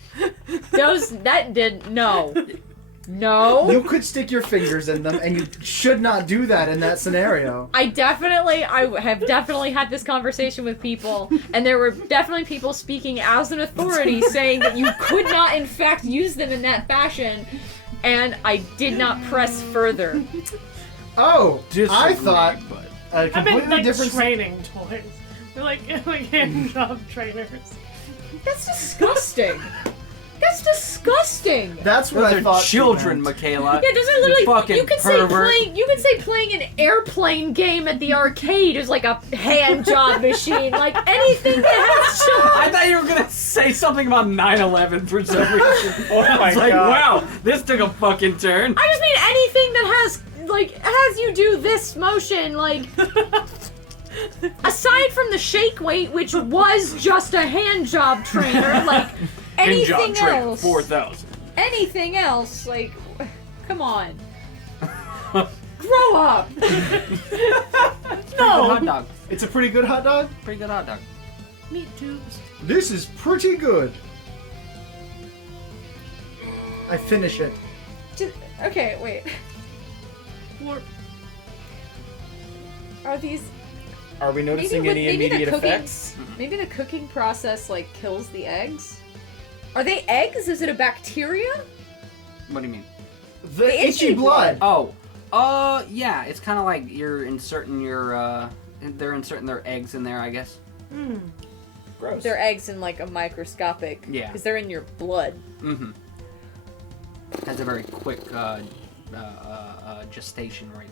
No. You could stick your fingers in them, and you should not do that in that scenario. I have definitely had this conversation with people, and there were definitely people speaking as an authority saying that you could not, in fact, use them in that fashion, and I did not press further. Oh, I Disagree, thought but a I meant completely like different. training toys. They're like hand job trainers. That's disgusting. That's disgusting. That's what those I are thought. she children, meant. MaKayla. Yeah, those are literally. Fucking You could pervert. say playing an airplane game at the arcade is like a hand job machine. Like anything that has I children. thought you were gonna say something about 9/11 for some reason. Oh I my was like, god. wow, this took a fucking turn. I just mean anything that has you do this motion, like. Aside from the shake weight, which was just a hand job trainer, like anything else. 4,000. Anything else, like, come on. Grow up. No. Hot dog. It's a pretty good hot dog. Pretty good hot dog. Meat tubes. This is pretty good. I finish it. Okay, wait. Warp. Are these Are we noticing maybe any the immediate cooking? effects? Maybe the cooking process like kills the eggs. Are they eggs? Is it a bacteria? What do you mean? The itchy blood. Oh, yeah. It's kind of like you're inserting your, they're inserting their eggs in there, I guess. Gross. They're eggs in like a microscopic. Yeah. Because they're in your blood. Mm-hmm. Has a very quick, gestation rate,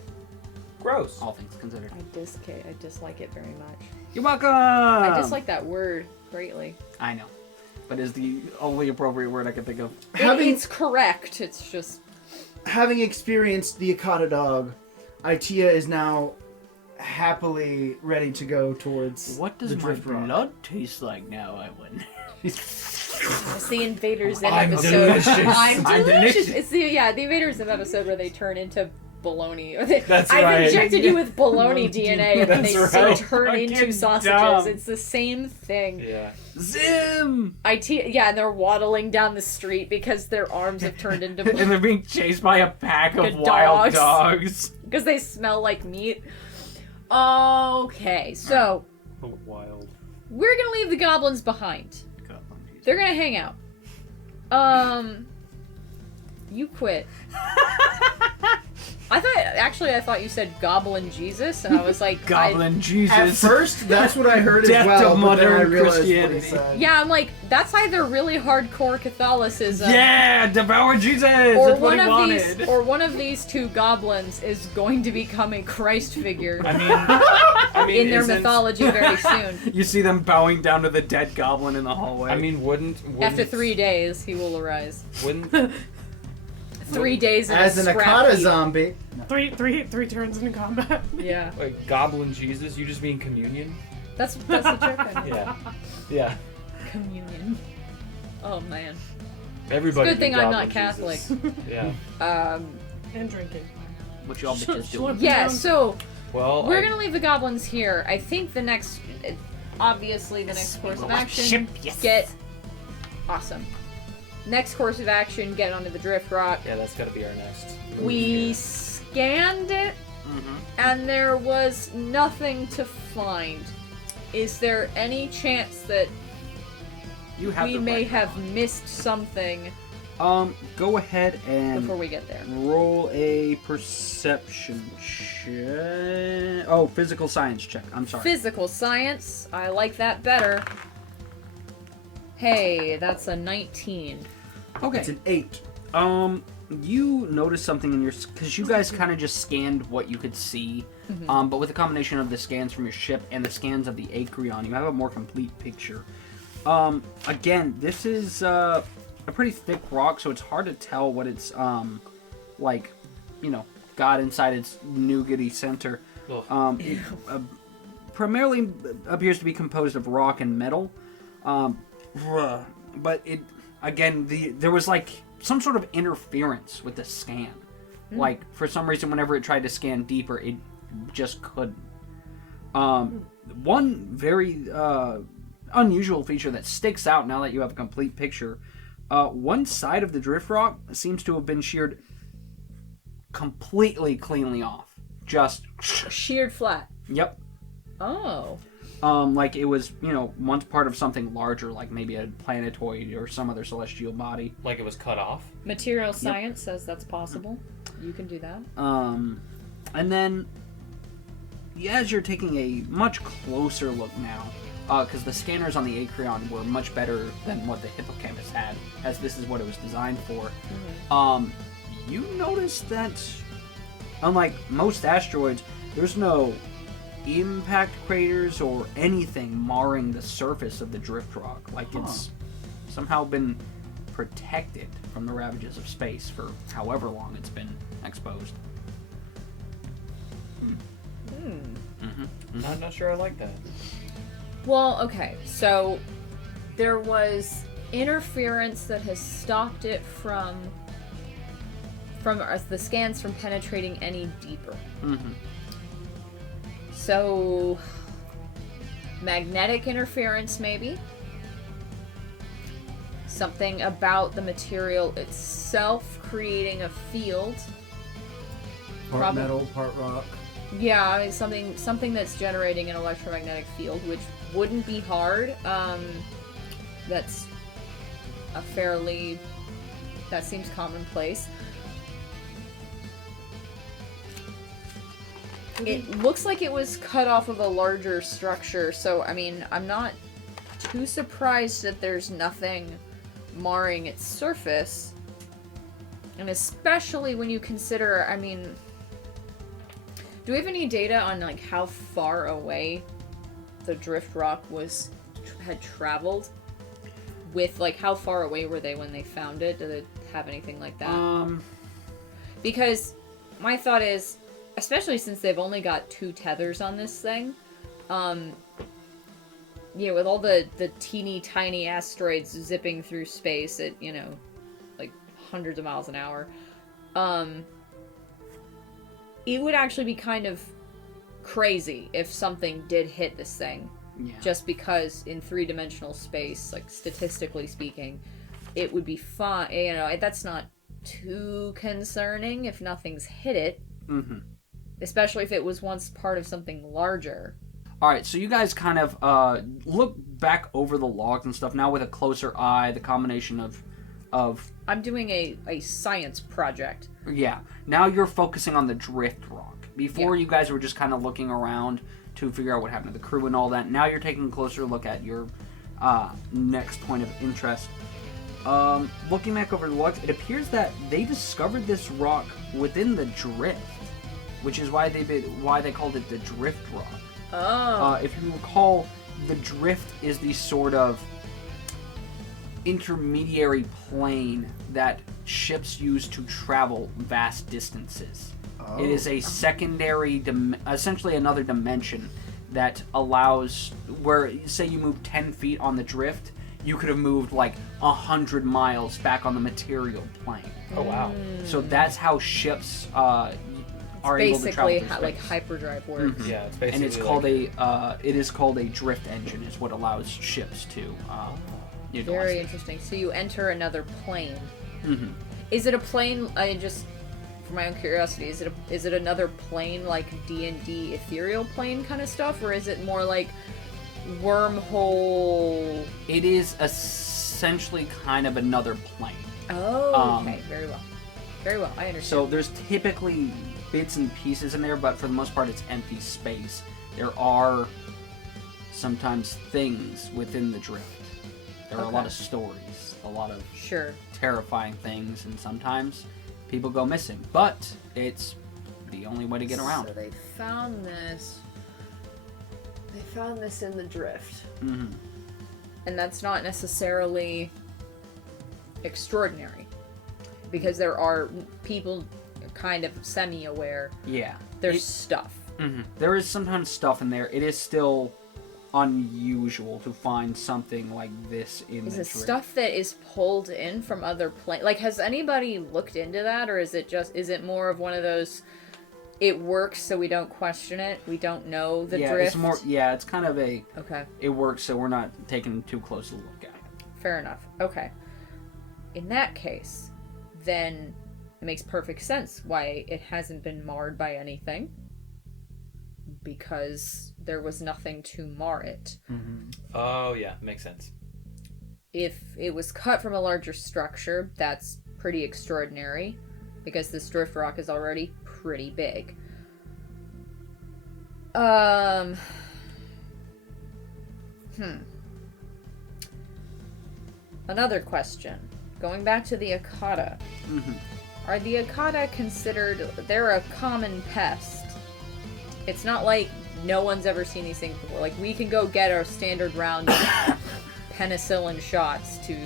Gross. all things considered. I dislike it very much. You're welcome! I dislike that word greatly. I know. But it's the only appropriate word I can think of. It's correct. It's just Having experienced the Akata dog, Ittia is now happily ready to go towards What does the my drift rock. blood taste like now, I wonder? it's the Invaders Zim I'm episode. delicious. I'm I'm delicious. delicious. It's the Invaders Zim episode where they turn into baloney. Or That's I've right. injected you with baloney DNA, and then they That's so right. turn Fucking into sausages. dumb. It's the same thing. Yeah. Zim! And they're waddling down the street because their arms have turned into And they're being chased by a pack of Good wild dogs. dogs. because they smell like meat. Okay, so Oh, wild. we're gonna leave the goblins behind. They're gonna hang out. You quit. I thought you said Goblin Jesus, and I was like, Goblin At Jesus. first, that's what I heard as Death well, to but then I modern realized what he Christianity. said. yeah, I'm like, that's either really hardcore Catholicism, Yeah, devour Jesus! or That's what one he of wanted. these, or one of these two goblins is going to become a Christ figure I mean, in their isn't- mythology very soon. You see them bowing down to the dead goblin in the hallway. I mean, wouldn't After 3 days, he will arise. Wouldn't 3 days in As a an scrap Akata heap. zombie, Three turns into combat. Yeah, like Goblin Jesus? You just mean communion? that's the joke. I made. Yeah. Yeah. Communion. Oh man. Everybody. Good thing did I'm not Goblin Jesus. Yeah. And drinking. what y'all bitches doing? Yeah. So Well, we're gonna leave the goblins here. I think the next, obviously, the next course of action. Ship, yes. Get awesome. Next course of action. Get onto the drift rock. Yeah, that's gotta be our next. move We here. scanned it, Mm-hmm. and there was nothing to find. Is there any chance that You have we the may right have rock. missed something Go ahead and before we get there. roll a perception check. Oh, physical science check. I'm sorry. Physical science. I like that better. Hey, that's a 19. Okay. It's an 8. You notice something in your, because you guys kind of just scanned what you could see, but with a combination of the scans from your ship and the scans of the Acreon, you have a more complete picture. Again, this is a pretty thick rock, so it's hard to tell what it's like, got inside its nougaty center. It primarily appears to be composed of rock and metal, but it, again, there was like some sort of interference with the scan. Like, for some reason, whenever it tried to scan deeper, it just couldn't. One very unusual feature that sticks out now that you have a complete picture, one side of the drift rock seems to have been sheared completely cleanly off. Just... Sheared flat. Yep. Oh. Like it was, once part of something larger, like maybe a planetoid or some other celestial body. Like it was cut off? Material science says that's possible. You can do that. And then, as you're taking a much closer look now, because the scanners on the Acreon were much better than what the Hippocampus had, as this is what it was designed for, you notice that, unlike most asteroids, there's no impact craters or anything marring the surface of the drift rock. Like it's somehow been protected from the ravages of space for however long it's been exposed. I'm not sure I like that. Well, okay, so there was interference that has stopped it from the scans from penetrating any deeper. So, magnetic interference, maybe. Something about the material itself creating a field. Part metal, part rock. Yeah, I mean, something that's generating an electromagnetic field, which wouldn't be hard. That's that seems commonplace. It looks like it was cut off of a larger structure, so, I mean, I'm not too surprised that there's nothing marring its surface. And especially when you consider, I mean... Do we have any data on, like, how far away the drift rock had traveled? With, like, how far away were they when they found it? Did it have anything like that? Because my thought is... Especially since they've only got 2 tethers on this thing. With all the teeny tiny asteroids zipping through space at, like hundreds of miles an hour. It would actually be kind of crazy if something did hit this thing. Yeah. Just because in 3-dimensional space, like statistically speaking, it would be fine. That's not too concerning if nothing's hit it. Especially if it was once part of something larger. Alright, so you guys kind of look back over the logs and stuff now with a closer eye, the combination of... I'm doing a science project. Yeah, now you're focusing on the drift rock. Before you guys were just kind of looking around to figure out what happened to the crew and all that. Now you're taking a closer look at your next point of interest. Looking back over the logs, it appears that they discovered this rock within the drift. Which is why they called it the drift rock. Oh. If you recall, the drift is the sort of intermediary plane that ships use to travel vast distances. Oh. It is a secondary, essentially another dimension that allows, where, say you move 10 feet on the drift, you could have moved like 100 miles back on the material plane. Oh, wow. So that's how ships are able to travel basically through like space. hyperdrive works. Yeah, it's basically And it's called it is called a drift engine, is what allows ships to utilize Very it. interesting. So you enter another plane. Mhm. Is it a plane? Just for my own curiosity, is it another plane like D&D ethereal plane kind of stuff, or is it more like wormhole? It is essentially kind of another plane. Oh, okay. Very well. Very well. I understand. So there's typically bits and pieces in there, but for the most part it's empty space. There are sometimes things within the drift. There are a lot of stories, a lot of Sure. terrifying things, and sometimes people go missing. But it's the only way to get around. So they found this. They found this in the drift. Mm-hmm. And that's not necessarily extraordinary. Because there are people kind of semi-aware. Yeah. There's stuff. Mm-hmm. There is sometimes stuff in there. It is still unusual to find something like this in Is the it drift. stuff that is pulled in from other planes? Like, has anybody looked into that? Or is it more of one of those, it works so we don't question it? We don't know the drift? It's more, it's kind of a, Okay. it works so we're not taking too close a look at it. Fair enough. Okay. In that case, then it makes perfect sense why it hasn't been marred by anything. Because there was nothing to mar it. Mm-hmm. Oh, yeah. Makes sense. If it was cut from a larger structure, that's pretty extraordinary. Because this drift rock is already pretty big. Another question. Going back to the Akata. Mm-hmm. Are the Akata considered... They're a common pest. It's not like no one's ever seen these things before. Like, we can go get our standard round of penicillin shots to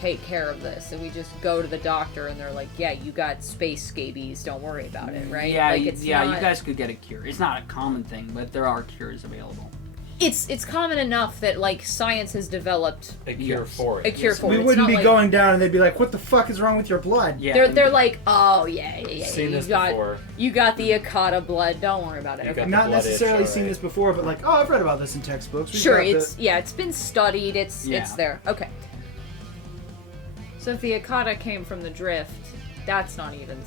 take care of this. And we just go to the doctor and they're like, yeah, you got space scabies. Don't worry about it, right? Yeah, like, you not... guys could get a cure. It's not a common thing, but there are cures available. It's common enough that, like, science has developed A cure for it. a cure for it. We It's wouldn't not be like... going down and they'd be like, what the fuck is wrong with your blood? Yeah, They're like, oh, yeah. Seen you this got, before. You got the Akata blood. Don't worry about it. You Okay. got the Not blood necessarily itch, seen alright. this before, but like, oh, I've read about this in textbooks. We've Sure, got it's been studied. It's Yeah. there. Okay. So if the Akata came from the drift, that's not even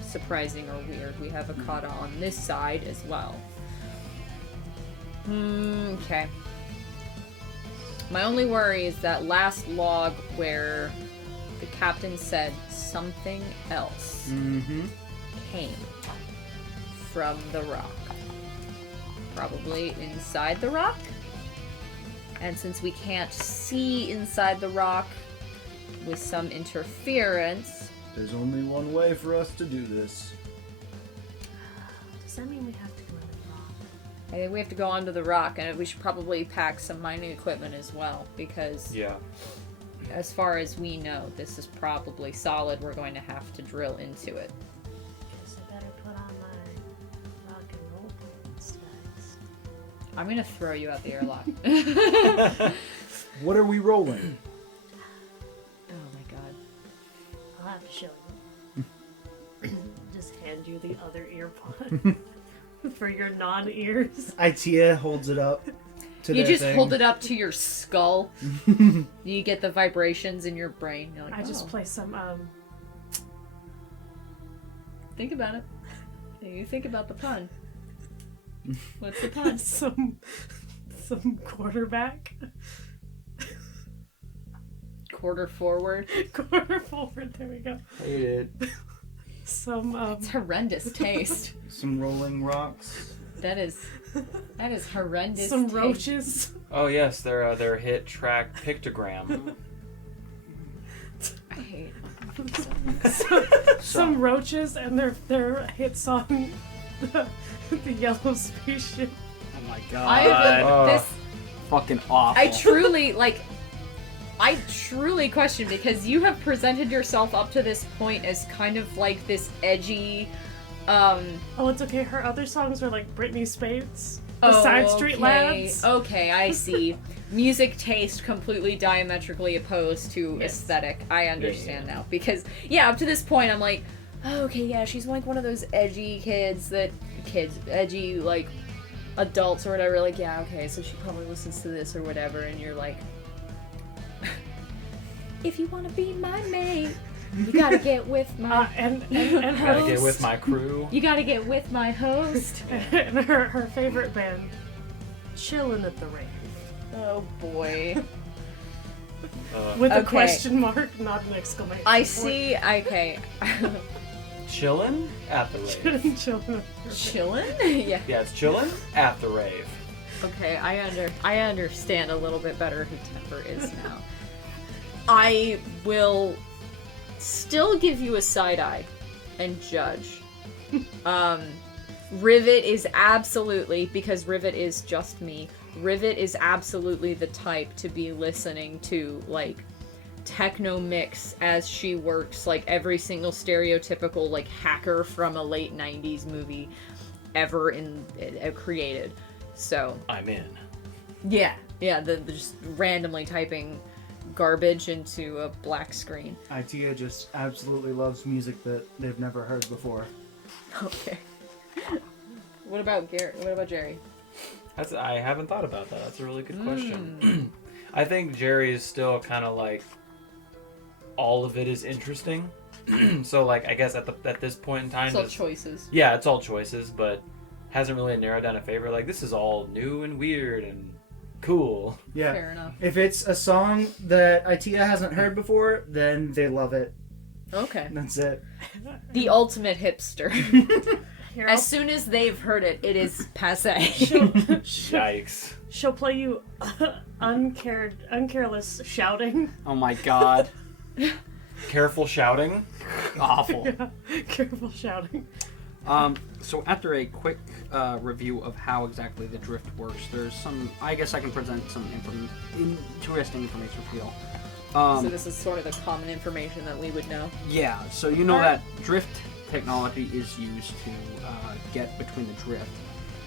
surprising or weird. We have Akata on this side as well. Okay. My only worry is that last log where the captain said something else Mm-hmm. came from the rock. Probably inside the rock. And since we can't see inside the rock with some interference, There's only one way for us to do this. Does that mean we have to go in the rock? I think we have to go onto the rock, and we should probably pack some mining equipment as well, because Yeah. as far as we know, this is probably solid. We're going to have to drill into it. Guess I better put on my rock and roll pants, guys. I'm going to throw you out the airlock. What are we rolling? Oh my god. I'll have to show you. Just hand you the other earpod for your non-ears. Ittia holds it up to You their just thing. hold it up to your skull. You get the vibrations in your brain. You're like, I just "Oh." play some Think about it. You think about the pun. What's the pun? some quarterback. Quarter forward. Quarter forward, there we go. Hate it. Some It's horrendous taste. Some rolling rocks. That is horrendous. some taste. roaches. Oh yes, their hit track Pictogram. I hate Some roaches and their hit song the Yellow Spaceship. Oh my god. Oh. This Fucking awful. I truly question, because you have presented yourself up to this point as kind of like this edgy, Oh, it's okay. Her other songs are like Britney Spears, the Side Street Lads. Okay, I see. Music taste completely diametrically opposed to Yes. aesthetic. I understand now. Because, yeah, up to this point, I'm like, oh, okay, yeah, she's like one of those edgy edgy, like, adults or whatever. Like, yeah, okay, so she probably listens to this or whatever, and you're like, if you want to be my mate, you gotta get with my And Gotta her get with my crew. You gotta get with my host. and her favorite band, Chillin' at the Rave. Oh boy. With a Okay. question mark, not an exclamation. I point. see. Okay. Chillin' at the rave. Children. Chillin'? Yeah. Yeah, it's chillin' at the rave. Okay, I understand a little bit better who Temper is now. I will still give you a side eye and judge. Rivet is absolutely, because Rivet is just me, Rivet is absolutely the type to be listening to, like, techno mix as she works, like, every single stereotypical, like, hacker from a late 90s movie ever created. So, I'm in. yeah, the just randomly typing garbage into a black screen. Ittia just absolutely loves music that they've never heard before. Okay. What about Gerry? What about Gerry? I haven't thought about that. That's a really good question. I think Gerry is still kind of like all of it is interesting. So like I guess at this point in time, It's all choices. yeah, it's all choices, but hasn't really narrowed down a favorite. Like this is all new and weird and cool. Yeah. Fair enough. If it's a song that Ittia hasn't heard before, then they love it. Okay. That's it. The ultimate hipster. Here, As soon as they've heard it, it is passé. Yikes. she'll play you uncareless shouting. Oh my god. Careful shouting. Awful. Yeah, careful shouting. So after a quick review of how exactly the drift works, there's some, I guess I can present some interesting information for you all. So this is sort of the common information that we would know. Yeah, so you know that drift technology is used to get between the drift.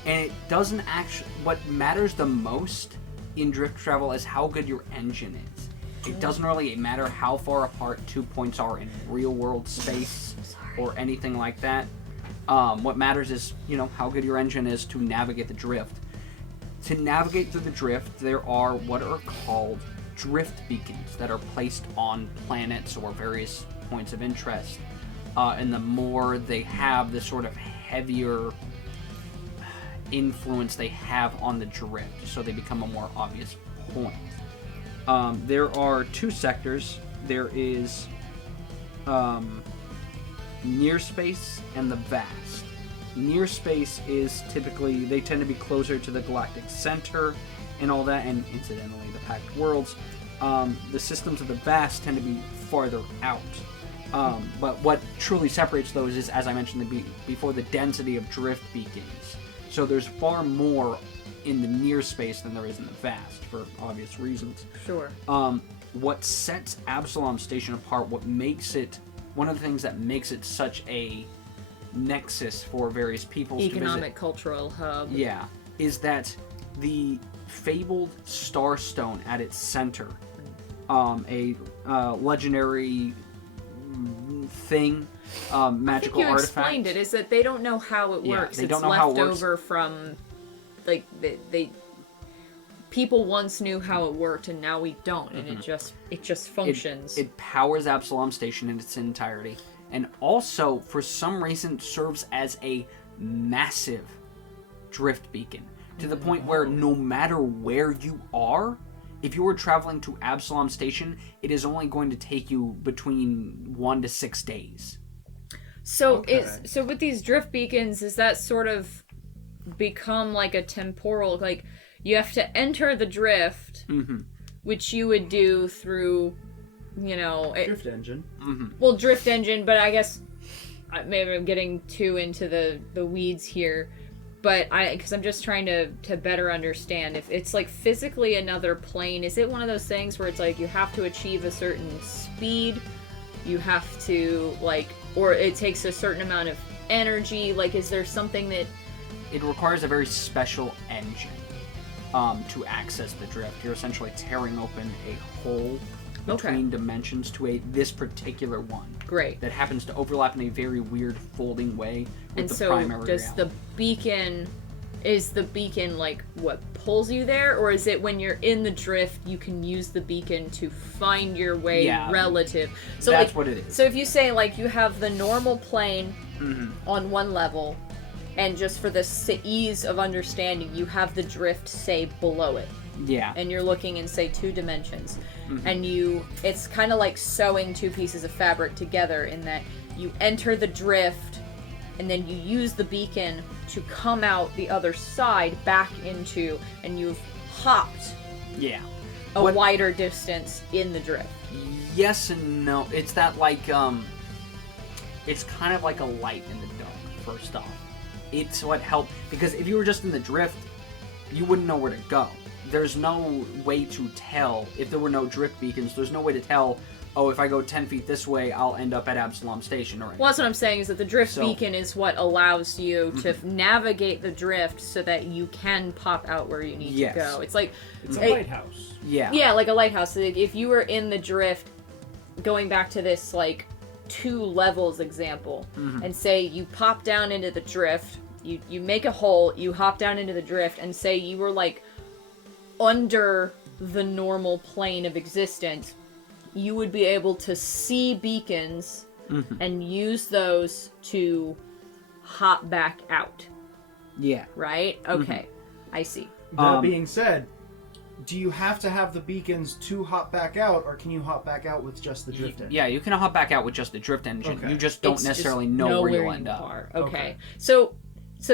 And it doesn't actually, what matters the most in drift travel is how good your engine is. It doesn't really matter how far apart 2 points are in real world space or anything like that. What matters is, how good your engine is to navigate the drift. To navigate through the drift, there are what are called drift beacons that are placed on planets or various points of interest. And the more they have, the sort of heavier influence they have on the drift, so they become a more obvious point. There are two sectors. There is near space and the vast. Near space is typically, they tend to be closer to the galactic center and all that, and incidentally the packed worlds. The systems of the vast tend to be farther out. But what truly separates those is, as I mentioned before, the density of drift beacons. So there's far more in the near space than there is in the vast, for obvious reasons. Sure. What sets Absalom Station apart, one of the things that makes it such a nexus for various peoples to visit, Economic, cultural hub. yeah, is that the fabled Starstone at its center, a legendary thing, magical I think you artifact. explained it, is that they don't know how it Yeah, works. they It's don't know left how it works. over from, like, people once knew how it worked and now we don't, and it just functions. It powers Absalom Station in its entirety, and also for some reason serves as a massive drift beacon, to the point where no matter where you are, if you were traveling to Absalom Station, it is only going to take you between 1 to 6 days. So Okay. so with these drift beacons, is that sort of become like a temporal, like you have to enter the drift, which you would do through, Drift engine. well, drift engine, but I guess maybe I'm getting too into the weeds here. But because I'm just trying to better understand, if it's like physically another plane, is it one of those things where it's like you have to achieve a certain speed, you have to or it takes a certain amount of energy? Like, is there something that It requires a very special engine to access the drift. You're essentially tearing open a hole between dimensions to this particular one. great? That happens to overlap in a very weird folding way with And the so primary does reality. is the beacon like what pulls you there, or is it when you're in the drift you can use the beacon to find your way relative? So that's what it is. So if you say like you have the normal plane on one level, and just for the ease of understanding, you have the drift say below it. Yeah. and you're looking in, say, 2 dimensions, and it's kind of like sewing 2 pieces of fabric together in that you enter the drift, and then you use the beacon to come out the other side back into, and you've hopped Yeah. a What- wider distance in the drift. Yes and no. It's that like it's kind of like a light in the dark. First off, it's what helped, because if you were just in the drift, you wouldn't know where to go. There's no way to tell if there were no drift beacons. There's no way to tell. Oh, if I go 10 feet this way, I'll end up at Absalom Station or anything. Well, that's what I'm saying, is that the drift So- beacon is what allows you to navigate the drift so that you can pop out where you need Yes. to go. It's like It's a lighthouse. Yeah. yeah, like a lighthouse. So if you were in the drift, going back to this like 2 levels example, and say you pop down into the drift, you make a hole, you hop down into the drift, and say you were like under the normal plane of existence, you would be able to see beacons and use those to hop back out, Yeah. right? Okay, I see. That being said, do you have to have the beacons to hop back out, or can you hop back out with just the drift engine? Yeah, you can hop back out with just the drift engine. Okay. You just don't It's necessarily just know where you'll you end up. are. Okay. Okay. So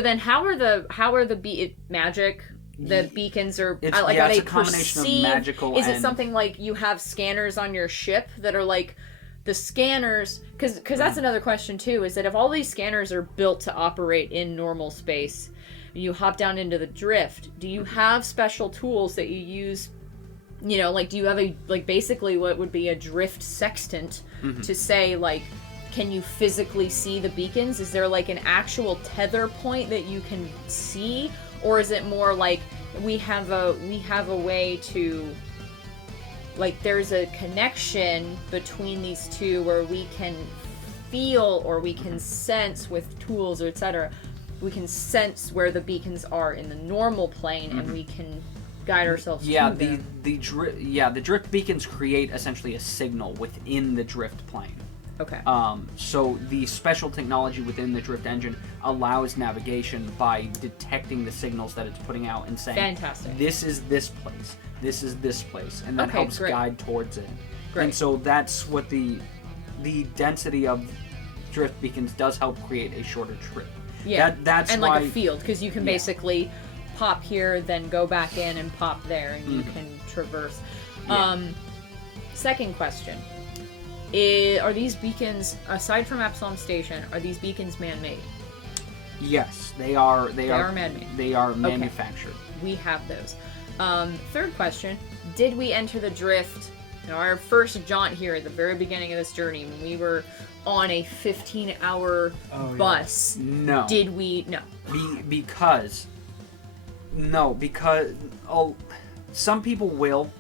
then how are the magic? The beacons are It's- like, yeah, are it's they a combination of perceived? magical Is it and- something like you have scanners on your ship that are like the scanners? Because that's another question too. Is that if all these scanners are built to operate in normal space, you hop down into the drift. Do you have special tools that you use? You know, like, do you have basically what would be a drift sextant to say, like, can you physically see the beacons? Is there like an actual tether point that you can see, or is it more like we have a way to, like, there's a connection between these two where we can feel or we can sense with tools or etc. We can sense where the beacons are in the normal plane, and we can guide ourselves Yeah, to them. the drift beacons create essentially a signal within the drift plane. Okay. So the special technology within the drift engine allows navigation by detecting the signals that it's putting out and saying, Fantastic. this is this place, this is this place, and that Okay, helps great. guide towards it. Great. And so that's what the density of drift beacons does help create a shorter trip. Yeah, That's and why, like a field, because you can Yeah. basically pop here, then go back in and pop there, and you can traverse. Second question. Are these beacons, aside from Absalom Station, are these beacons man-made? Yes, they are man-made. They are manufactured. We have those. Third question. Did we enter the drift, our first jaunt here at the very beginning of this journey, when we were on a 15-hour bus? No. Did we? No. Because some people will,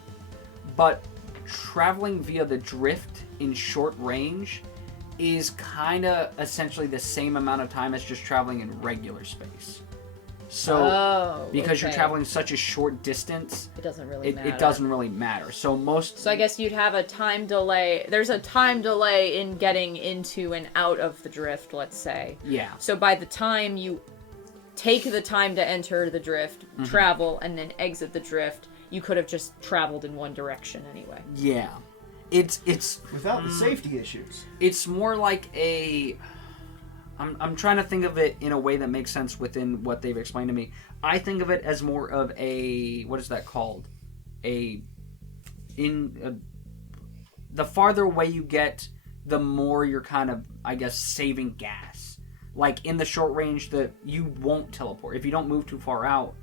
but traveling via the drift in short range is kind of essentially the same amount of time as just traveling in regular space. So because you're okay. traveling such a short distance, It doesn't really matter. it doesn't really matter. So So I guess you'd have a time delay. There's a time delay in getting into and out of the drift, let's say. yeah. So by the time you take the time to enter the drift, travel, and then exit the drift, you could have just traveled in one direction anyway. Yeah. It's Without the safety issues. it's more like a I'm trying to think of it in a way that makes sense within what they've explained to me. I think of it as more of a, what is that called? The farther away you get, the more you're kind of, I guess, saving gas. Like in the short range, that you won't teleport if you don't move too far out.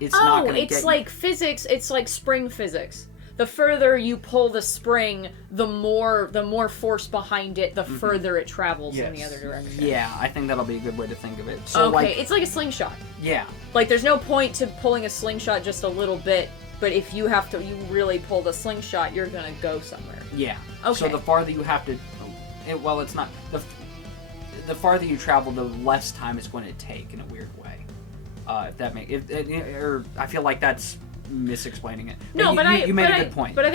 It's not going to get it's like physics. It's like spring physics. The further you pull the spring, the more force behind it, the further it travels in the Yes. other direction. Yeah, I think that'll be a good way to think of it. So Okay, like, it's like a slingshot. yeah, Like, there's no point to pulling a slingshot just a little bit, but if you really pull the slingshot, you're gonna go somewhere. yeah. Okay. So the farther you have to, well, it's not the farther you travel, the less time it's going to take in a weird way. If that makes, or I feel like that's misexplaining it. No, You made a good point. But I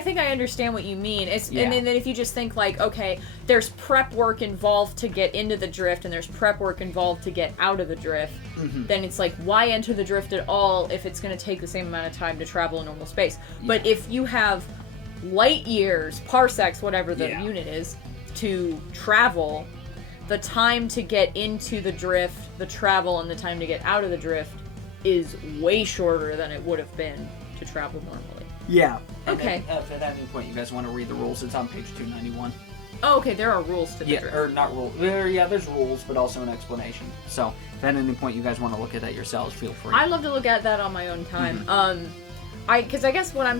think I understand what you mean. And then if you just think like, okay, there's prep work involved to get into the drift, and there's prep work involved to get out of the drift, then it's like, why enter the drift at all if it's going to take the same amount of time to travel in normal space? Yeah. But if you have light years, parsecs, whatever the unit is, to travel, the time to get into the drift, the travel, and the time to get out of the drift is way shorter than it would have been to travel normally. Yeah. Okay. If at any point you guys want to read the rules, it's on page 291. Oh, okay, there are rules to the drift. Or not rules. There's rules, but also an explanation. So, if at any point you guys want to look at that yourselves, feel free. I love to look at that on my own time. Because I guess what I'm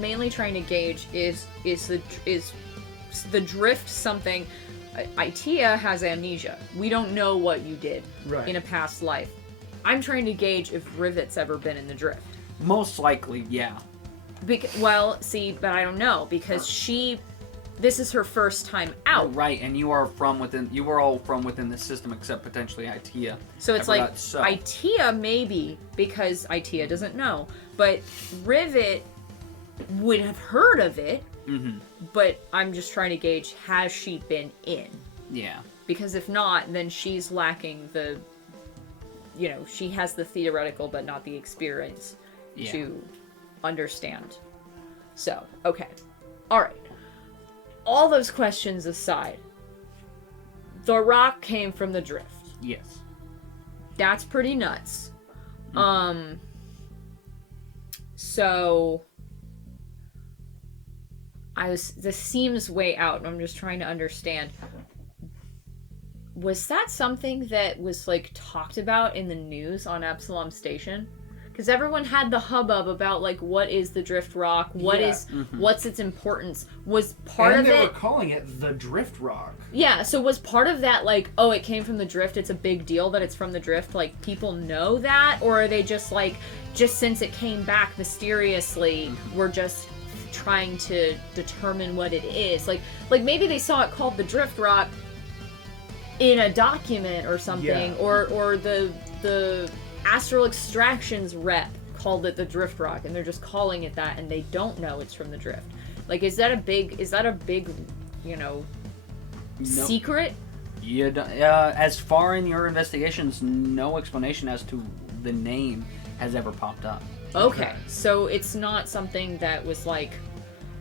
mainly trying to gauge is the drift something. Ittia has amnesia. We don't know what you did in a past life. I'm trying to gauge if Rivet's ever been in the drift. Most likely, yeah. But I don't know, because this is her first time out. Right, and you were all from within the system except potentially Ittia. So it's like, Ittia maybe, because Ittia doesn't know. But Rivet would have heard of it, but I'm just trying to gauge, has she been in? Yeah. Because if not, then she's lacking she has the theoretical but not the experience to understand. So, okay. Alright. All those questions aside, the rock came from the drift. Yes. That's pretty nuts. So this seems way out, and I'm just trying to understand. Was that something that was like talked about in the news on Epsilon Station? Because everyone had the hubbub about like, what is the drift rock? What's its importance? Was part of it? And they were calling it the drift rock. Yeah. So was part of that like, oh, it came from the drift. It's a big deal that it's from the drift. Like, people know that, or are they just like, just since it came back mysteriously, we're just trying to determine what it is? Like maybe they saw it called the drift rock in a document or something, or the Astral Extractions rep called it the drift rock, and they're just calling it that, and they don't know it's from the drift. Like, is that a big secret? As far in your investigations, no explanation as to the name has ever popped up. Okay, so it's not something that was like,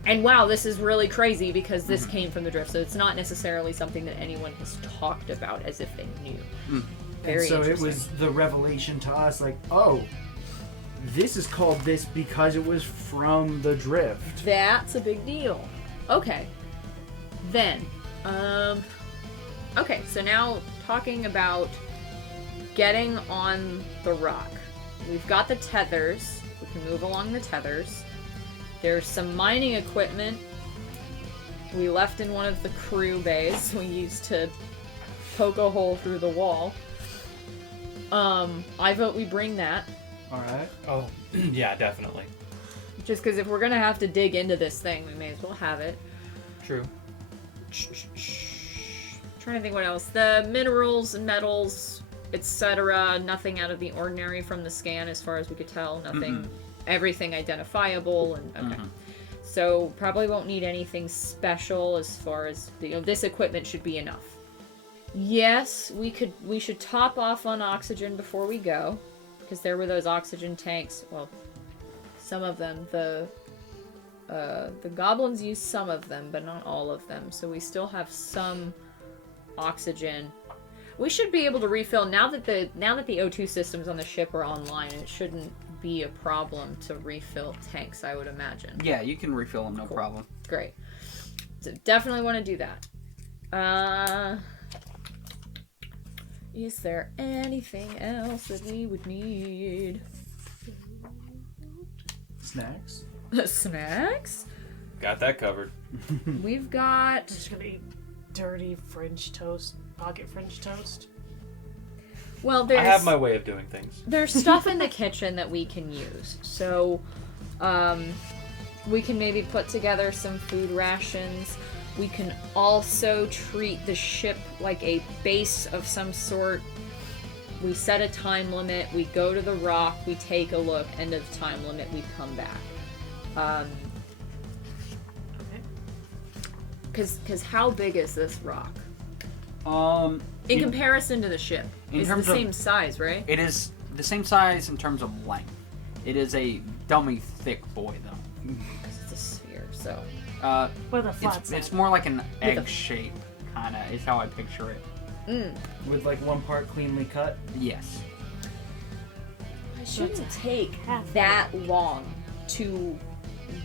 and wow, this is really crazy because this came from the drift, so it's not necessarily something that anyone has talked about as if they knew. Very and so it was the revelation to us, like, oh, this is called this because it was from the drift. That's a big deal. Okay. Then, okay, so now talking about getting on the rock. We've got the tethers. We can move along the tethers. There's some mining equipment we left in one of the crew bays we used to poke a hole through the wall. I vote we bring that. Alright. Oh, yeah, definitely. Just because if we're gonna have to dig into this thing, we may as well have it. True. Trying to think what else. The minerals and metals, etc. Nothing out of the ordinary from the scan as far as we could tell. Nothing, everything identifiable. And okay. So probably won't need anything special as far as, this equipment should be enough. Yes, we should top off on oxygen before we go, because there were those oxygen tanks. Well, some of them. The goblins use some of them, but not all of them. So we still have some oxygen. We should be able to refill now that the O2 systems on the ship are online. It shouldn't be a problem to refill tanks, I would imagine. Yeah, you can refill them, no problem. Great. So definitely want to do that. Is there anything else that we would need? Snacks? Snacks? Got that covered. We've got... I'm just gonna eat dirty French toast, pocket French toast. Well, there's... I have my way of doing things. There's stuff in the kitchen that we can use. So, we can maybe put together some food rations. We can also treat the ship like a base of some sort. We set a time limit. We go to the rock. We take a look. End of time limit. We come back. Because how big is this rock? In comparison to the ship, it's the same size, right? It is the same size in terms of length. It is a dummy thick boy, though. It's a sphere, so. With a flat side. It's more like an egg shape, kind of, is how I picture it. With like one part cleanly cut. Yes. It shouldn't take that long to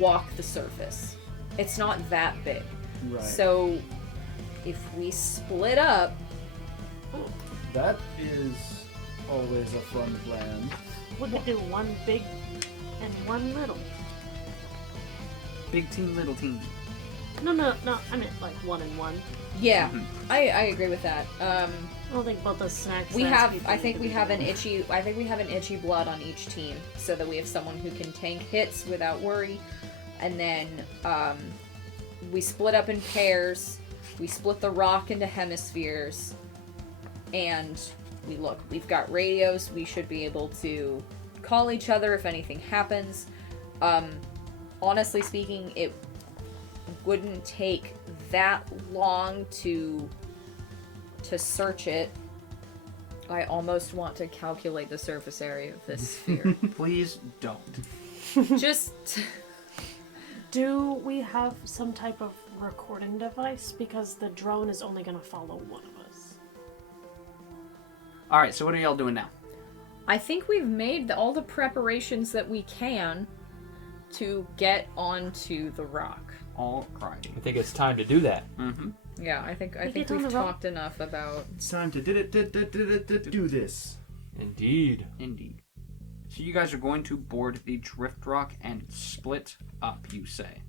walk the surface. It's not that big. Right. So, if we split up, That is always a fun plan. We could do one big and one little. Big team, little team. No. I meant like 1 and 1. yeah, I agree with that. I don't think both the snacks. I think we have an itchy blood on each team, so that we have someone who can tank hits without worry, and then we split up in pairs. We split the rock into hemispheres, and we look. We've got radios. We should be able to call each other if anything happens. Honestly speaking, it wouldn't take that long to search it. I almost want to calculate the surface area of this sphere. Please don't. Just... Do we have some type of recording device? Because the drone is only going to follow one of us. Alright, so what are y'all doing now? I think we've made all the preparations that we can to get onto the rock. Alrighty. I think it's time to do that. Mm-hmm. Yeah, I think get on we've the rock? talked enough about... It's time to do this. Indeed. Indeed. So you guys are going to board the drift rock and split up, you say.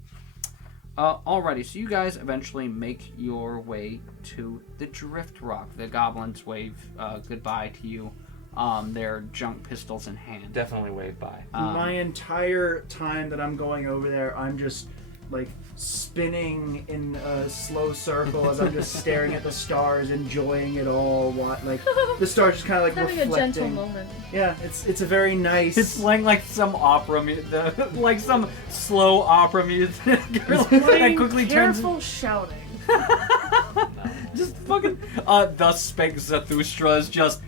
Alrighty, so you guys eventually make your way to the drift rock. The goblins wave goodbye to you, their junk pistols in hand. Definitely wave by. My entire time that I'm going over there, I'm just like spinning in a slow circle as I'm just staring at the stars, enjoying it all. Like the stars just kind of like Having reflecting. a gentle moment. Yeah, it's a very nice. It's playing like some opera music, like some slow opera music. that quickly turns. Careful shouting. Just fucking. Thus spake Zarathustra is just.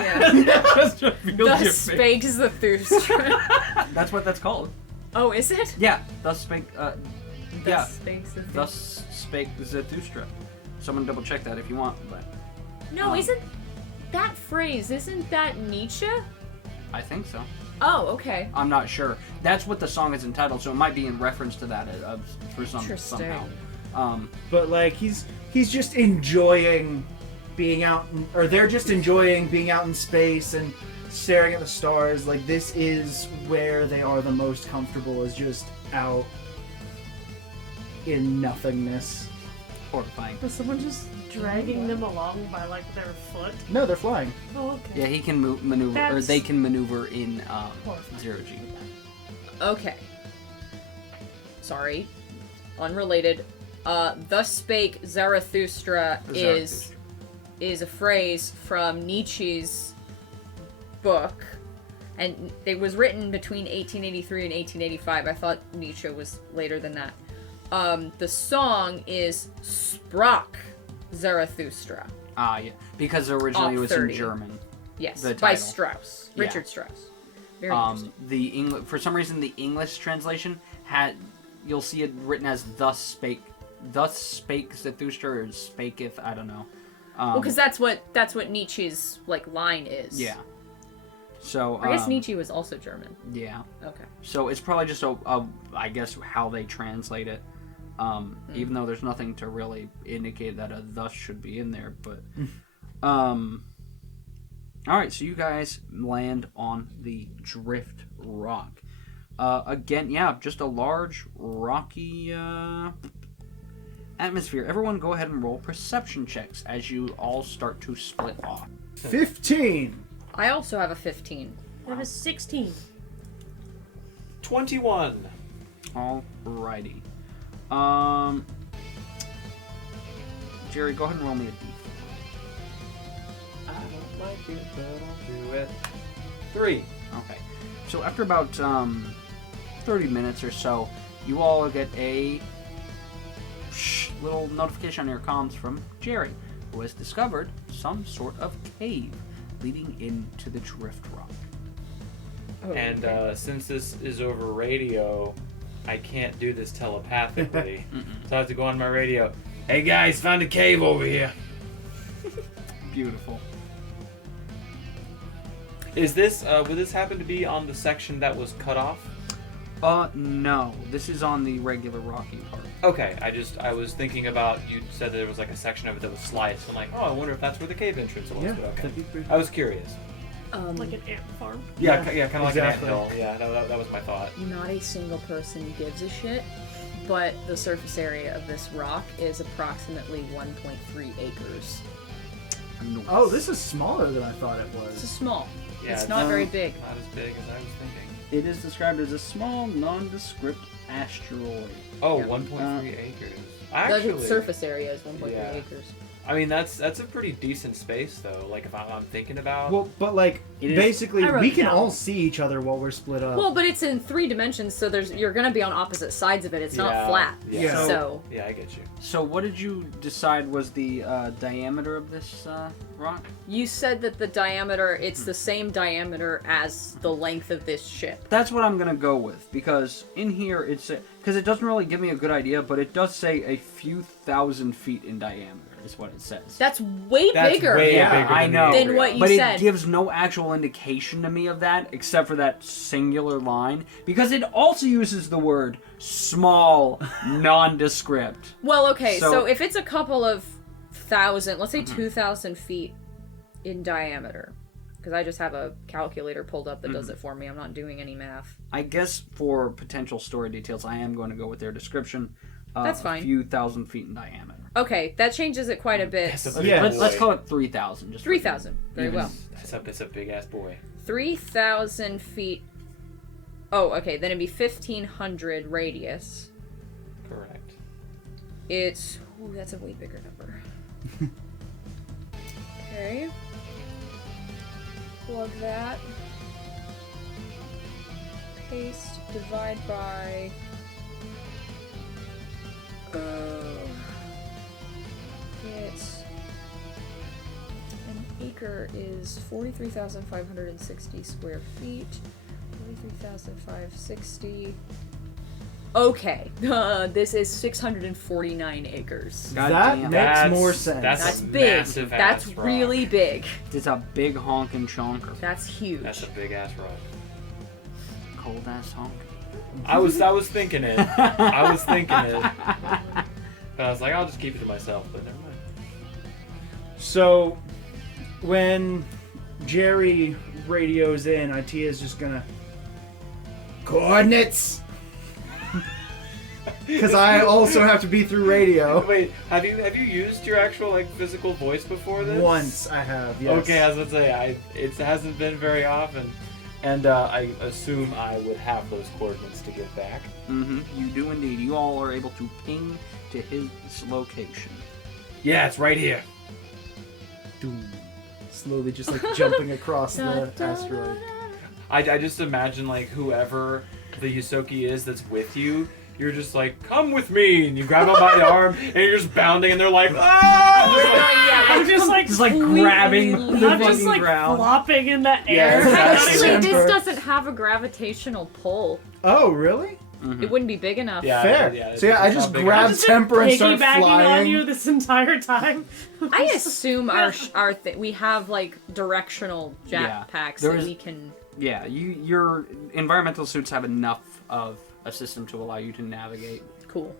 Yeah. Just reveals your Thus face. spake Zarathustra. That's what that's called. Oh, is it? Yeah. Thus spake. Yeah. Thus spake Zarathustra. Thus spake Zarathustra. Someone double check that if you want, but No, isn't that phrase, isn't that Nietzsche? I think so. Oh, okay. I'm not sure. That's what the song is entitled, so it might be in reference to that for Interesting. somehow. But like he's just enjoying being out, or they're just enjoying being out in space and staring at the stars. Like this is where they are the most comfortable, is just out in nothingness. Horrifying. Was someone just dragging them along by like their foot? No, they're flying. Oh, okay. Yeah, he can maneuver, or That's- they can maneuver in Horrifying. zero G. Okay. Sorry. Unrelated. Thus spake Zarathustra is a phrase from Nietzsche's book, and it was written between 1883 and 1885. I thought Nietzsche was later than that. The song is Sprach Zarathustra. Ah, yeah, because originally Op it was 30. in German. Yes, The by title. Strauss. Yeah. Richard Strauss. Very interesting. The for some reason the English translation you'll see it written as thus spake Zarathustra, or spaketh, I don't know. Well, because that's what Nietzsche's like line is. Yeah. So I guess Nietzsche was also German. Yeah. Okay. So it's probably just I guess how they translate it. Even though there's nothing to really indicate that a thus should be in there, but all right, so you guys land on the drift rock. Again, yeah, just a large rocky atmosphere. Everyone go ahead and roll perception checks as you all start to split off. 15. I also have a 15. I have a 16. Gerry, go ahead and roll me a d4. I don't like it, but I'll do it. 3. Okay. So after about 30 minutes or so, you all get a little notification on your comms from Gerry, who has discovered some sort of cave leading into the drift rock. Oh, And okay. since this is over radio, I can't do this telepathically. So I have to go on my radio. Hey guys, found a cave over here. Beautiful. Is this, would this happen to be on the section that was cut off? No. This is on the regular rocky part. Okay, I was thinking about, you said there was like a section of it that was sliced. I'm like, oh, I wonder if that's where the cave entrance was. Yeah, But okay. that'd be pretty I was curious. Like an ant farm. Yeah, kind of like exactly. an anthill. Yeah, that was my thought. Not a single person gives a shit, but the surface area of this rock is approximately 1.3 acres. Nice. Oh, this is smaller than I thought it It's was. small. Yeah, It's not very big. Not as big as I was thinking. It is described as a small, nondescript asteroid. Oh, Yeah. 1.3 acres. The Actually, surface area is 1.3 Yeah. acres. I mean, that's a pretty decent space, though. Like, if I'm thinking about... Well, but like, It is- basically, I wrote we it can down. all see each other while we're split up. Well, but it's in 3 dimensions, so you're gonna be on opposite sides of it. It's not flat. Yeah. So Yeah, I get you. So what did you decide was the diameter of this rock? you said that the diameter, it's the same diameter as the length of this ship. That's what I'm gonna go with, because in here it's because it doesn't really give me a good idea, but it does say a few thousand feet in diameter is what it says. That's way That's bigger. way Yeah, bigger I than know. the Than area. what you but said. it gives no actual indication to me of that, except for that singular line, because it also uses the word small, nondescript. Well, okay, So- so if it's a couple of thousand, let's say 2,000 feet in diameter, because I just have a calculator pulled up that does it for me. I'm not doing any math. I guess for potential story details, I am going to go with their description. That's A fine. few thousand feet in diameter. Okay, that changes it quite a bit. That's a Yeah. big Let's boy. call it 3,000. Just 3,000. Very Even- well. That's a big-ass boy. 3,000 feet. Oh, okay, then it'd be 1,500 radius. Correct. It's... Ooh, that's a way bigger number. Okay. Plug that. Paste, divide by... It's... An acre is 43,560 square feet. 43,560... Okay, this is 649 acres. God that damn. makes more sense. That's a big. massive That's ass rock. really big. It's a big honkin' chonker. That's huge. That's a big-ass rock. Cold ass honk. I was thinking it. I was thinking it. But I was like, I'll just keep it to myself, but never mind. So, when Gerry radios in, Ittia is just gonna coordinates, because I also have to be through radio. Wait, have you used your actual like physical voice before this? Once I have, yes. Okay, I was gonna say it hasn't been very often, and I assume I would have those coordinates to get back. Mm-hmm. You do indeed. You all are able to ping to his location. Yeah, it's right here. Doom. Slowly, just like jumping across the asteroid. I just imagine like whoever the Yusoki is that's with you. You're just like, come with me, and you grab them by the arm, and you're just bounding, and they're like, ah! I'm just like grabbing the I'm just fucking like ground. flopping in the Yeah, air. exactly. Actually, this Temper. doesn't have a gravitational pull. Oh, really? It wouldn't be big enough. Yeah, Fair. yeah, So yeah, I it's just not big grab enough. Just been temper and start piggybacking on flying. you this entire time. I assume our we have like directional Yeah. jetpacks There that is- we can. Yeah, your environmental suits have enough of a system to allow you to navigate. Cool.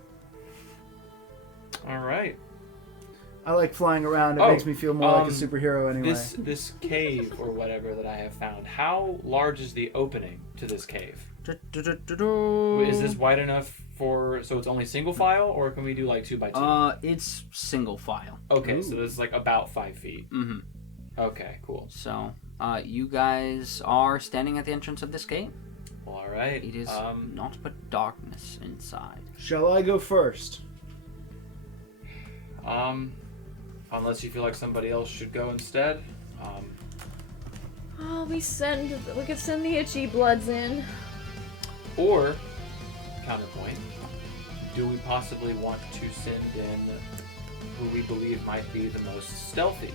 All right. I like flying around. It Oh, makes me feel more like a superhero anyway. This cave or whatever that I have found. How large is the opening to this cave? Is this wide enough for so it's only single file, or can we do like 2x2? It's single file. Okay, Ooh. so this is like about 5 feet. Mm-hmm. Okay, cool. So, you guys are standing at the entrance of this gate. Well, all right. It is not but darkness inside. Shall I go first? Unless you feel like somebody else should go instead. Oh, we could send the itchy bloods in. Or, counterpoint, do we possibly want to send in who we believe might be the most stealthy?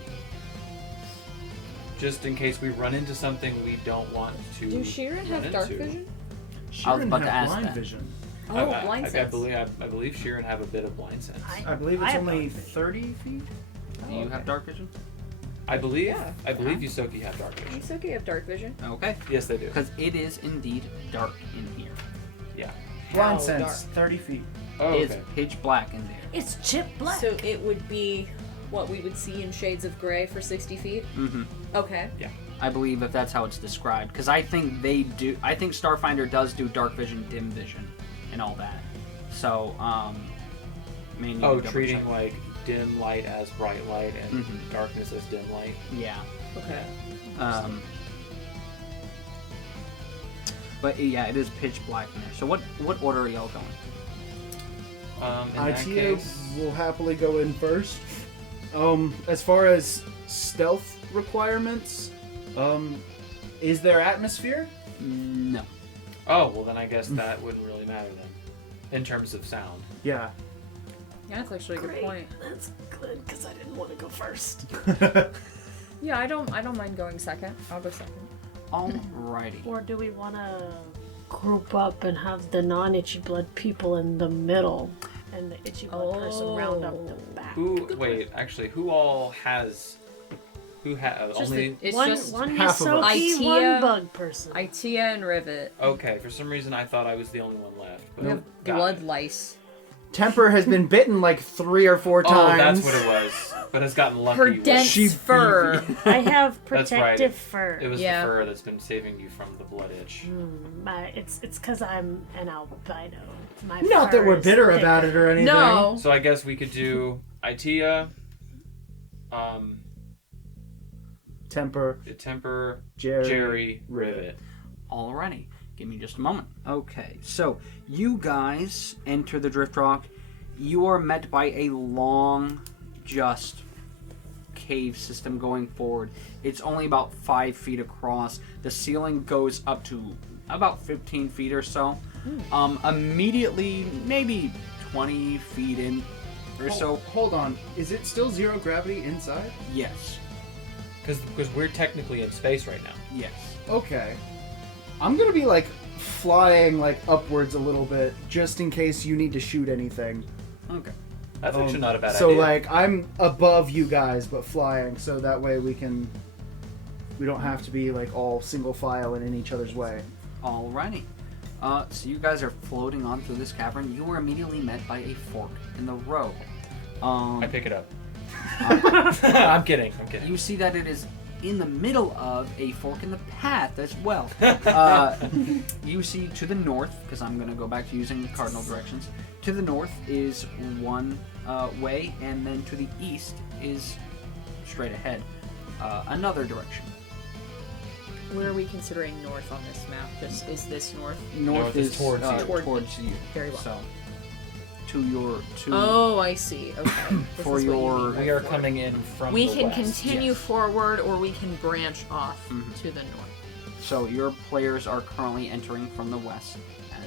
Just in case we run into something we don't want to. Do Sheeran have run dark into. vision? I was about to have ask blind that. vision. Oh, blind I sense. believe Sheeran have a bit of blind sense. I believe it's have only dark vision. 30 feet. Do you have dark vision? I believe Yeah. Yusoki have dark vision. It's okay, you have dark vision. Okay. Yes, they do. Because it is indeed dark in here. Yeah. Blind How sense, dark? 30 feet. Oh, It's okay. pitch black in there. It's chip black. So it would be what we would see in shades of gray for 60 feet? Mm-hmm. Okay. I believe if that's how it's described. Because I think they do. I think Starfinder does do dark vision, dim vision, and all that. So, may need to double treating check. like dim light as bright light and Mhm. darkness as dim light. Yeah. Okay. But yeah, it is pitch black in there. So what order are y'all going? In that Ittia case, will happily go in first. As far as stealth requirements, is there atmosphere? No. oh well, then I guess that wouldn't really matter then, in terms of sound. Yeah. Yeah, that's actually a good Great. point. That's good because I didn't want to go first. Yeah, I don't mind going second. I'll go second. Alrighty. Or do we want to group up and have the non-itchy blood people in the middle, and the itchy blood person round up the back? Who all has? Only? It's one just half of us. Yusoki, Ittia. one bug person. Ittia and Rivet. Okay, for some reason I thought I was the only one left. But We have got blood it. lice. Temper has been bitten like 3 or 4 Oh, times. that's what it was. But has gotten lucky. Her with- dense fur. I have That's right. protective fur. It was Yeah. the fur that's been saving you from the blood itch. It's because I'm an albino. My Not fur that we're is bitter thicker. about it or anything. No. So I guess we could do Ittia, Temper, Temper, Gerry, Rivet. Alrighty. Give me just a moment. Okay, so you guys enter the Drift Rock. You are met by a long, just cave system going forward. It's only about 5 feet across. The ceiling goes up to about 15 feet or so. Immediately, maybe 20 feet in or so. Hold on. Is it still 0 gravity inside? Yes. Because we're technically in space right now. Yes. Okay. I'm gonna be like flying like upwards a little bit just in case you need to shoot anything. Okay. That's actually not a bad so idea. like I'm above you guys but flying, so that way we don't have to be like all single file and in each other's way. Alrighty. So you guys are floating on through this cavern. You are immediately met by a fork in the road. I pick it up. I'm kidding. You see that it is in the middle of a fork in the path as well. You see to the north, because I'm going to go back to using the cardinal directions. To the north is one way, and then to the east is straight ahead another direction. Where are we considering north on this map? Is this north? North is is towards you. Towards you. Very well. So to Oh, I see. Okay. This For is what you your- mean by We are forward. coming in from We the can west. continue yes. forward, or we can branch off Mhm. to the north. So your players are currently entering from the west,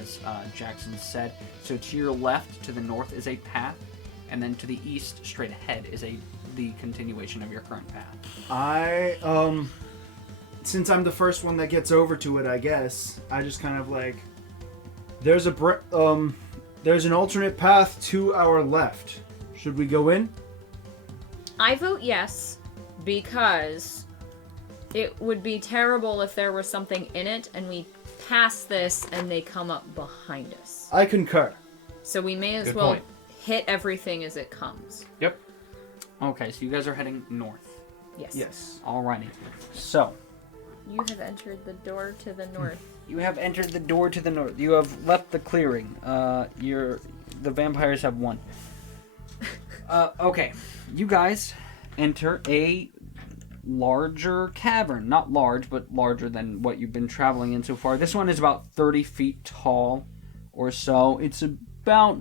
as Jackson said. So to your left, to the north, is a path, and then to the east, straight ahead, is the continuation of your current path. I since I'm the first one that gets over to it, I guess I just kind of like there's an alternate path to our left. Should we go in? I vote yes, because it would be terrible if there was something in it and we pass this and they come up behind us. I concur. So we may as Good well point. hit everything as it comes. Yep. Okay, so you guys are heading north. Yes. Yes. Alrighty. So You have entered the door to the north. you have entered the door to the north. You have left the clearing. The vampires have won. Okay, you guys enter a larger cavern. Not large, but larger than what you've been traveling in so far. This one is about 30 feet tall or so. It's about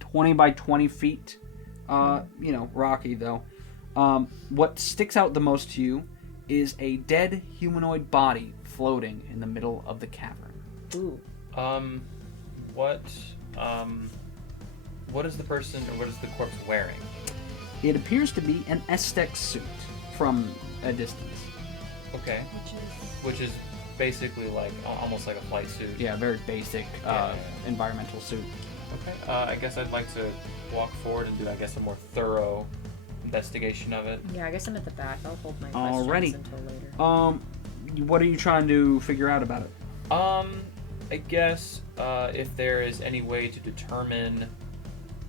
20 by 20 feet. Rocky though. What sticks out the most to you is a dead humanoid body floating in the middle of the cavern. Ooh. What is the person, or what is the corpse wearing? It appears to be an Aztec suit from a distance. Okay. Which is basically like almost like a flight suit. Yeah, very basic environmental suit. Okay. I guess I'd like to walk forward and do, I guess, a more thorough investigation of it. Yeah, I guess I'm at the back. I'll hold my questions Alrighty. until later. What are you trying to figure out about it? I guess if there is any way to determine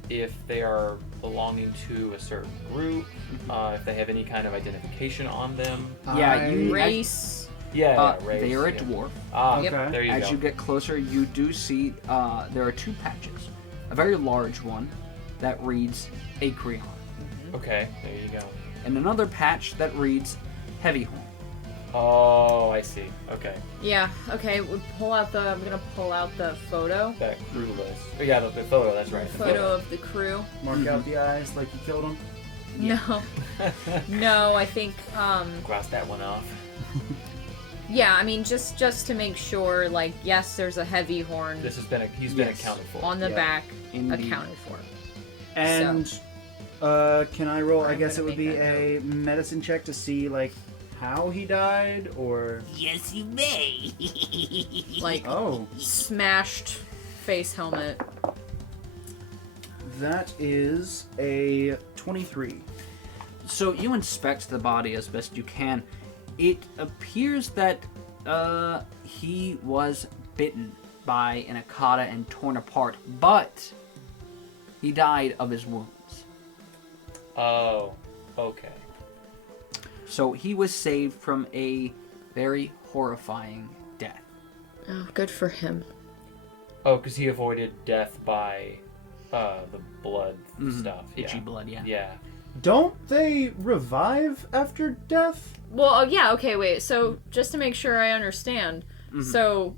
if they are belonging to a certain group, if they have any kind of identification on them. Race. Race. They are a dwarf. Ah, Yep. there you As go. you get closer, you do see there are two patches. A very large one that reads Acreon, Okay, there you go. and another patch that reads Heavyhorn. Oh, I see. Okay, Yeah. Okay. I'm gonna pull out the photo. that crew list. Oh, yeah, the photo. That's right. the Photo of the crew. Mark out the eyes like you killed him. No. No, I think. Cross that one off. Yeah. I mean, just to make sure. Like, yes, there's a heavy horn He's been Yes. accounted for. on the Yeah. back, Indeed. accounted for. And can I roll? I I'm guess it gonna would be make that a medicine check to see like how he died, or Yes, you may. Like oh, smashed face helmet. that is a 23. So you inspect the body as best you can. It appears that he was bitten by an Akata and torn apart, but he died of his wounds. Oh, okay. So he was saved from a very horrifying death. Oh, good for him. Oh, because he avoided death by the blood stuff. Itchy Yeah. blood, yeah. Yeah. Don't they revive after death? Well, yeah. Okay, wait. So just to make sure I understand, so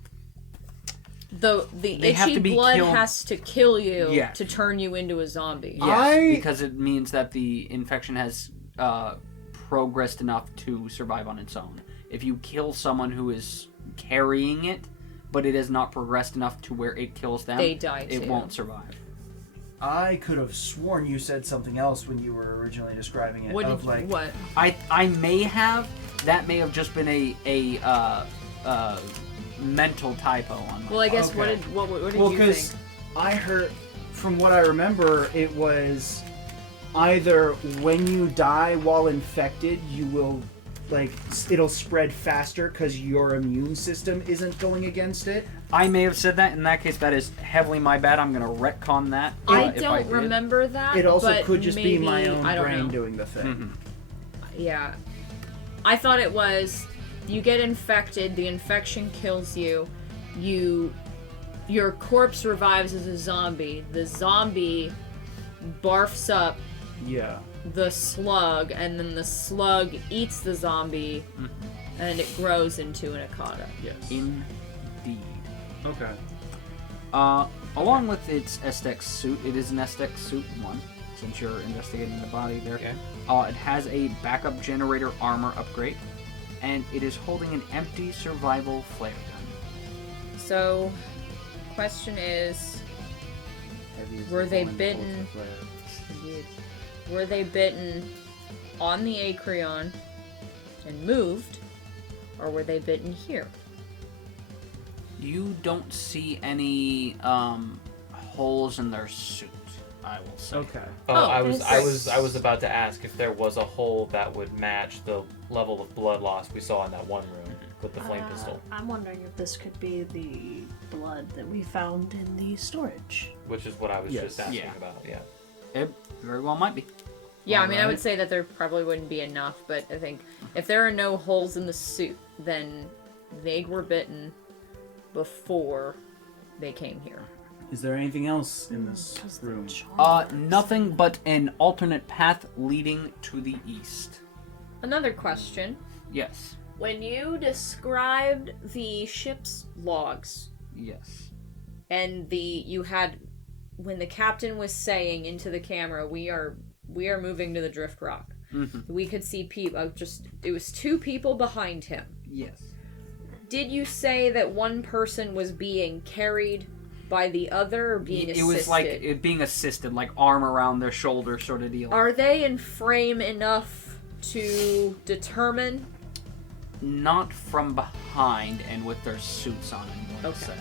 the They have to itchy be blood killed- has to kill you Yes. to turn you into a zombie. Yes, because it means that the infection has progressed enough to survive on its own. If you kill someone who is carrying it, but it has not progressed enough to where it kills them, They die it too. won't survive. I could have sworn you said something else when you were originally describing it. What of did like, what? I may have, that may have just been a mental typo on my Well, I guess Okay. what did Well, you because think? I heard, from what I remember, it was either when you die while infected, you will, like, it'll spread faster because your immune system isn't going against it. I may have said that. In that case, that is heavily my bad. I'm going to retcon that. I if don't did. remember that. It also but could just be my maybe- own I don't brain know. doing the thing. Yeah. I thought it was you get infected, the infection kills you, your corpse revives as a zombie. The zombie barfs up Yeah. the slug, and then the slug eats the zombie, and it grows into an Akata. Yes. Indeed. Okay. Along with its Aztec suit, it is an Aztec suit 1, since you're investigating the body there. Okay. It has a backup generator armor upgrade, and it is holding an empty survival flare gun. So, question is, Were they bitten? Were they bitten on the Acreon and moved, or were they bitten here? You don't see any holes in their suit, I will say. Okay. Oh, Oh, I that's- was about to ask if there was a hole that would match the level of blood loss we saw in that one room with the flame pistol, I'm wondering if this could be the blood that we found in the storage. which is what I was Yes. just asking Yeah. about. Yeah. It very well might be. Yeah, I mean, I Alright. would say that there probably wouldn't be enough, but I think if there are no holes in the suit, then they were bitten before they came here. Is there anything else in this room? Nothing but an alternate path leading to the east. Another question. Yes. When you described the ship's logs, Yes. and when the captain was saying into the camera, we are moving to the drift rock. We could see people. It was 2 people behind him. Yes. Did you say that one person was being carried by the other, or being assisted? It was like it being assisted, like arm around their shoulder sort of deal. Are they in frame enough to determine? Not from behind and with their suits on, I'm going to say.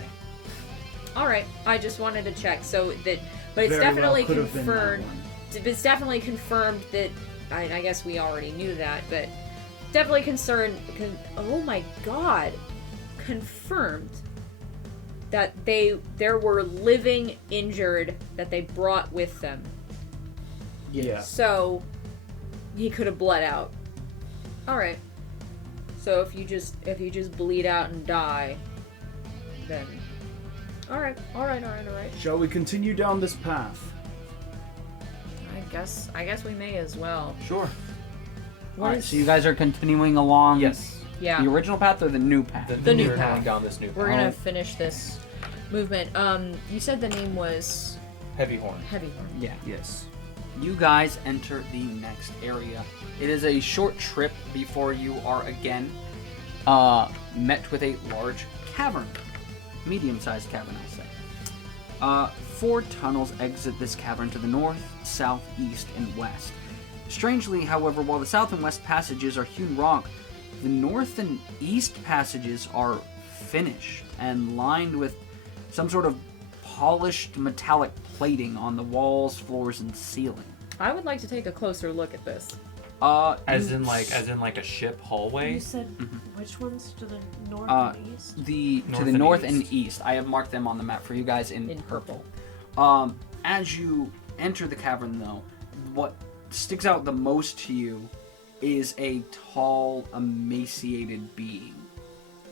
All right, I just wanted to check. So that, but it's Very well definitely could have been that confirmed. one. It's definitely confirmed that. I guess we already knew that, but definitely oh my god, confirmed that there were living injured that they brought with them. Yeah. So he could have bled out. All right. So if you just bleed out and die, then all right. Shall we continue down this path? I guess we may as well. Sure. Alright, so you guys are continuing along Yes. Yeah. the original path or the new path? The new we're path. going down this new We're path. gonna finish this movement. You said the name was Heavy horn. Heavyhorn. Yeah. Yes. You guys enter the next area. It is a short trip before you are again met with a large cavern. Medium-sized cavern, I'll say. 4 tunnels exit this cavern to the north, south, east, and west. Strangely, however, while the south and west passages are hewn rock, the north and east passages are finished and lined with some sort of polished metallic plating on the walls, floors, and ceiling. I would like to take a closer look at this. As in like a ship hallway. You said which ones to the north and east? To the north and east. I have marked them on the map for you guys in purple. As you enter the cavern, though, what sticks out the most to you is a tall, emaciated being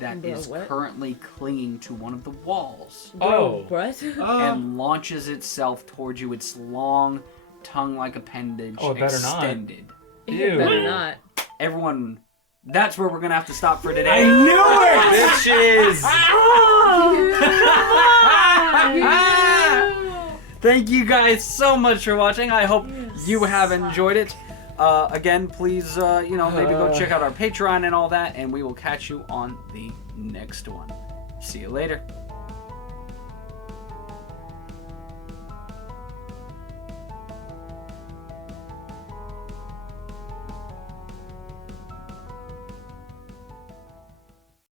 that Bro, is what? currently clinging to one of the walls Oh. What? and launches itself towards you, its long, tongue-like appendage Oh, it better not. extended. You better not. Everyone, that's where we're gonna have to stop for today. I knew it! Bitches! Thank you guys so much for watching. I hope you have enjoyed it. Again, please, maybe go check out our Patreon and all that, and we will catch you on the next one. See you later.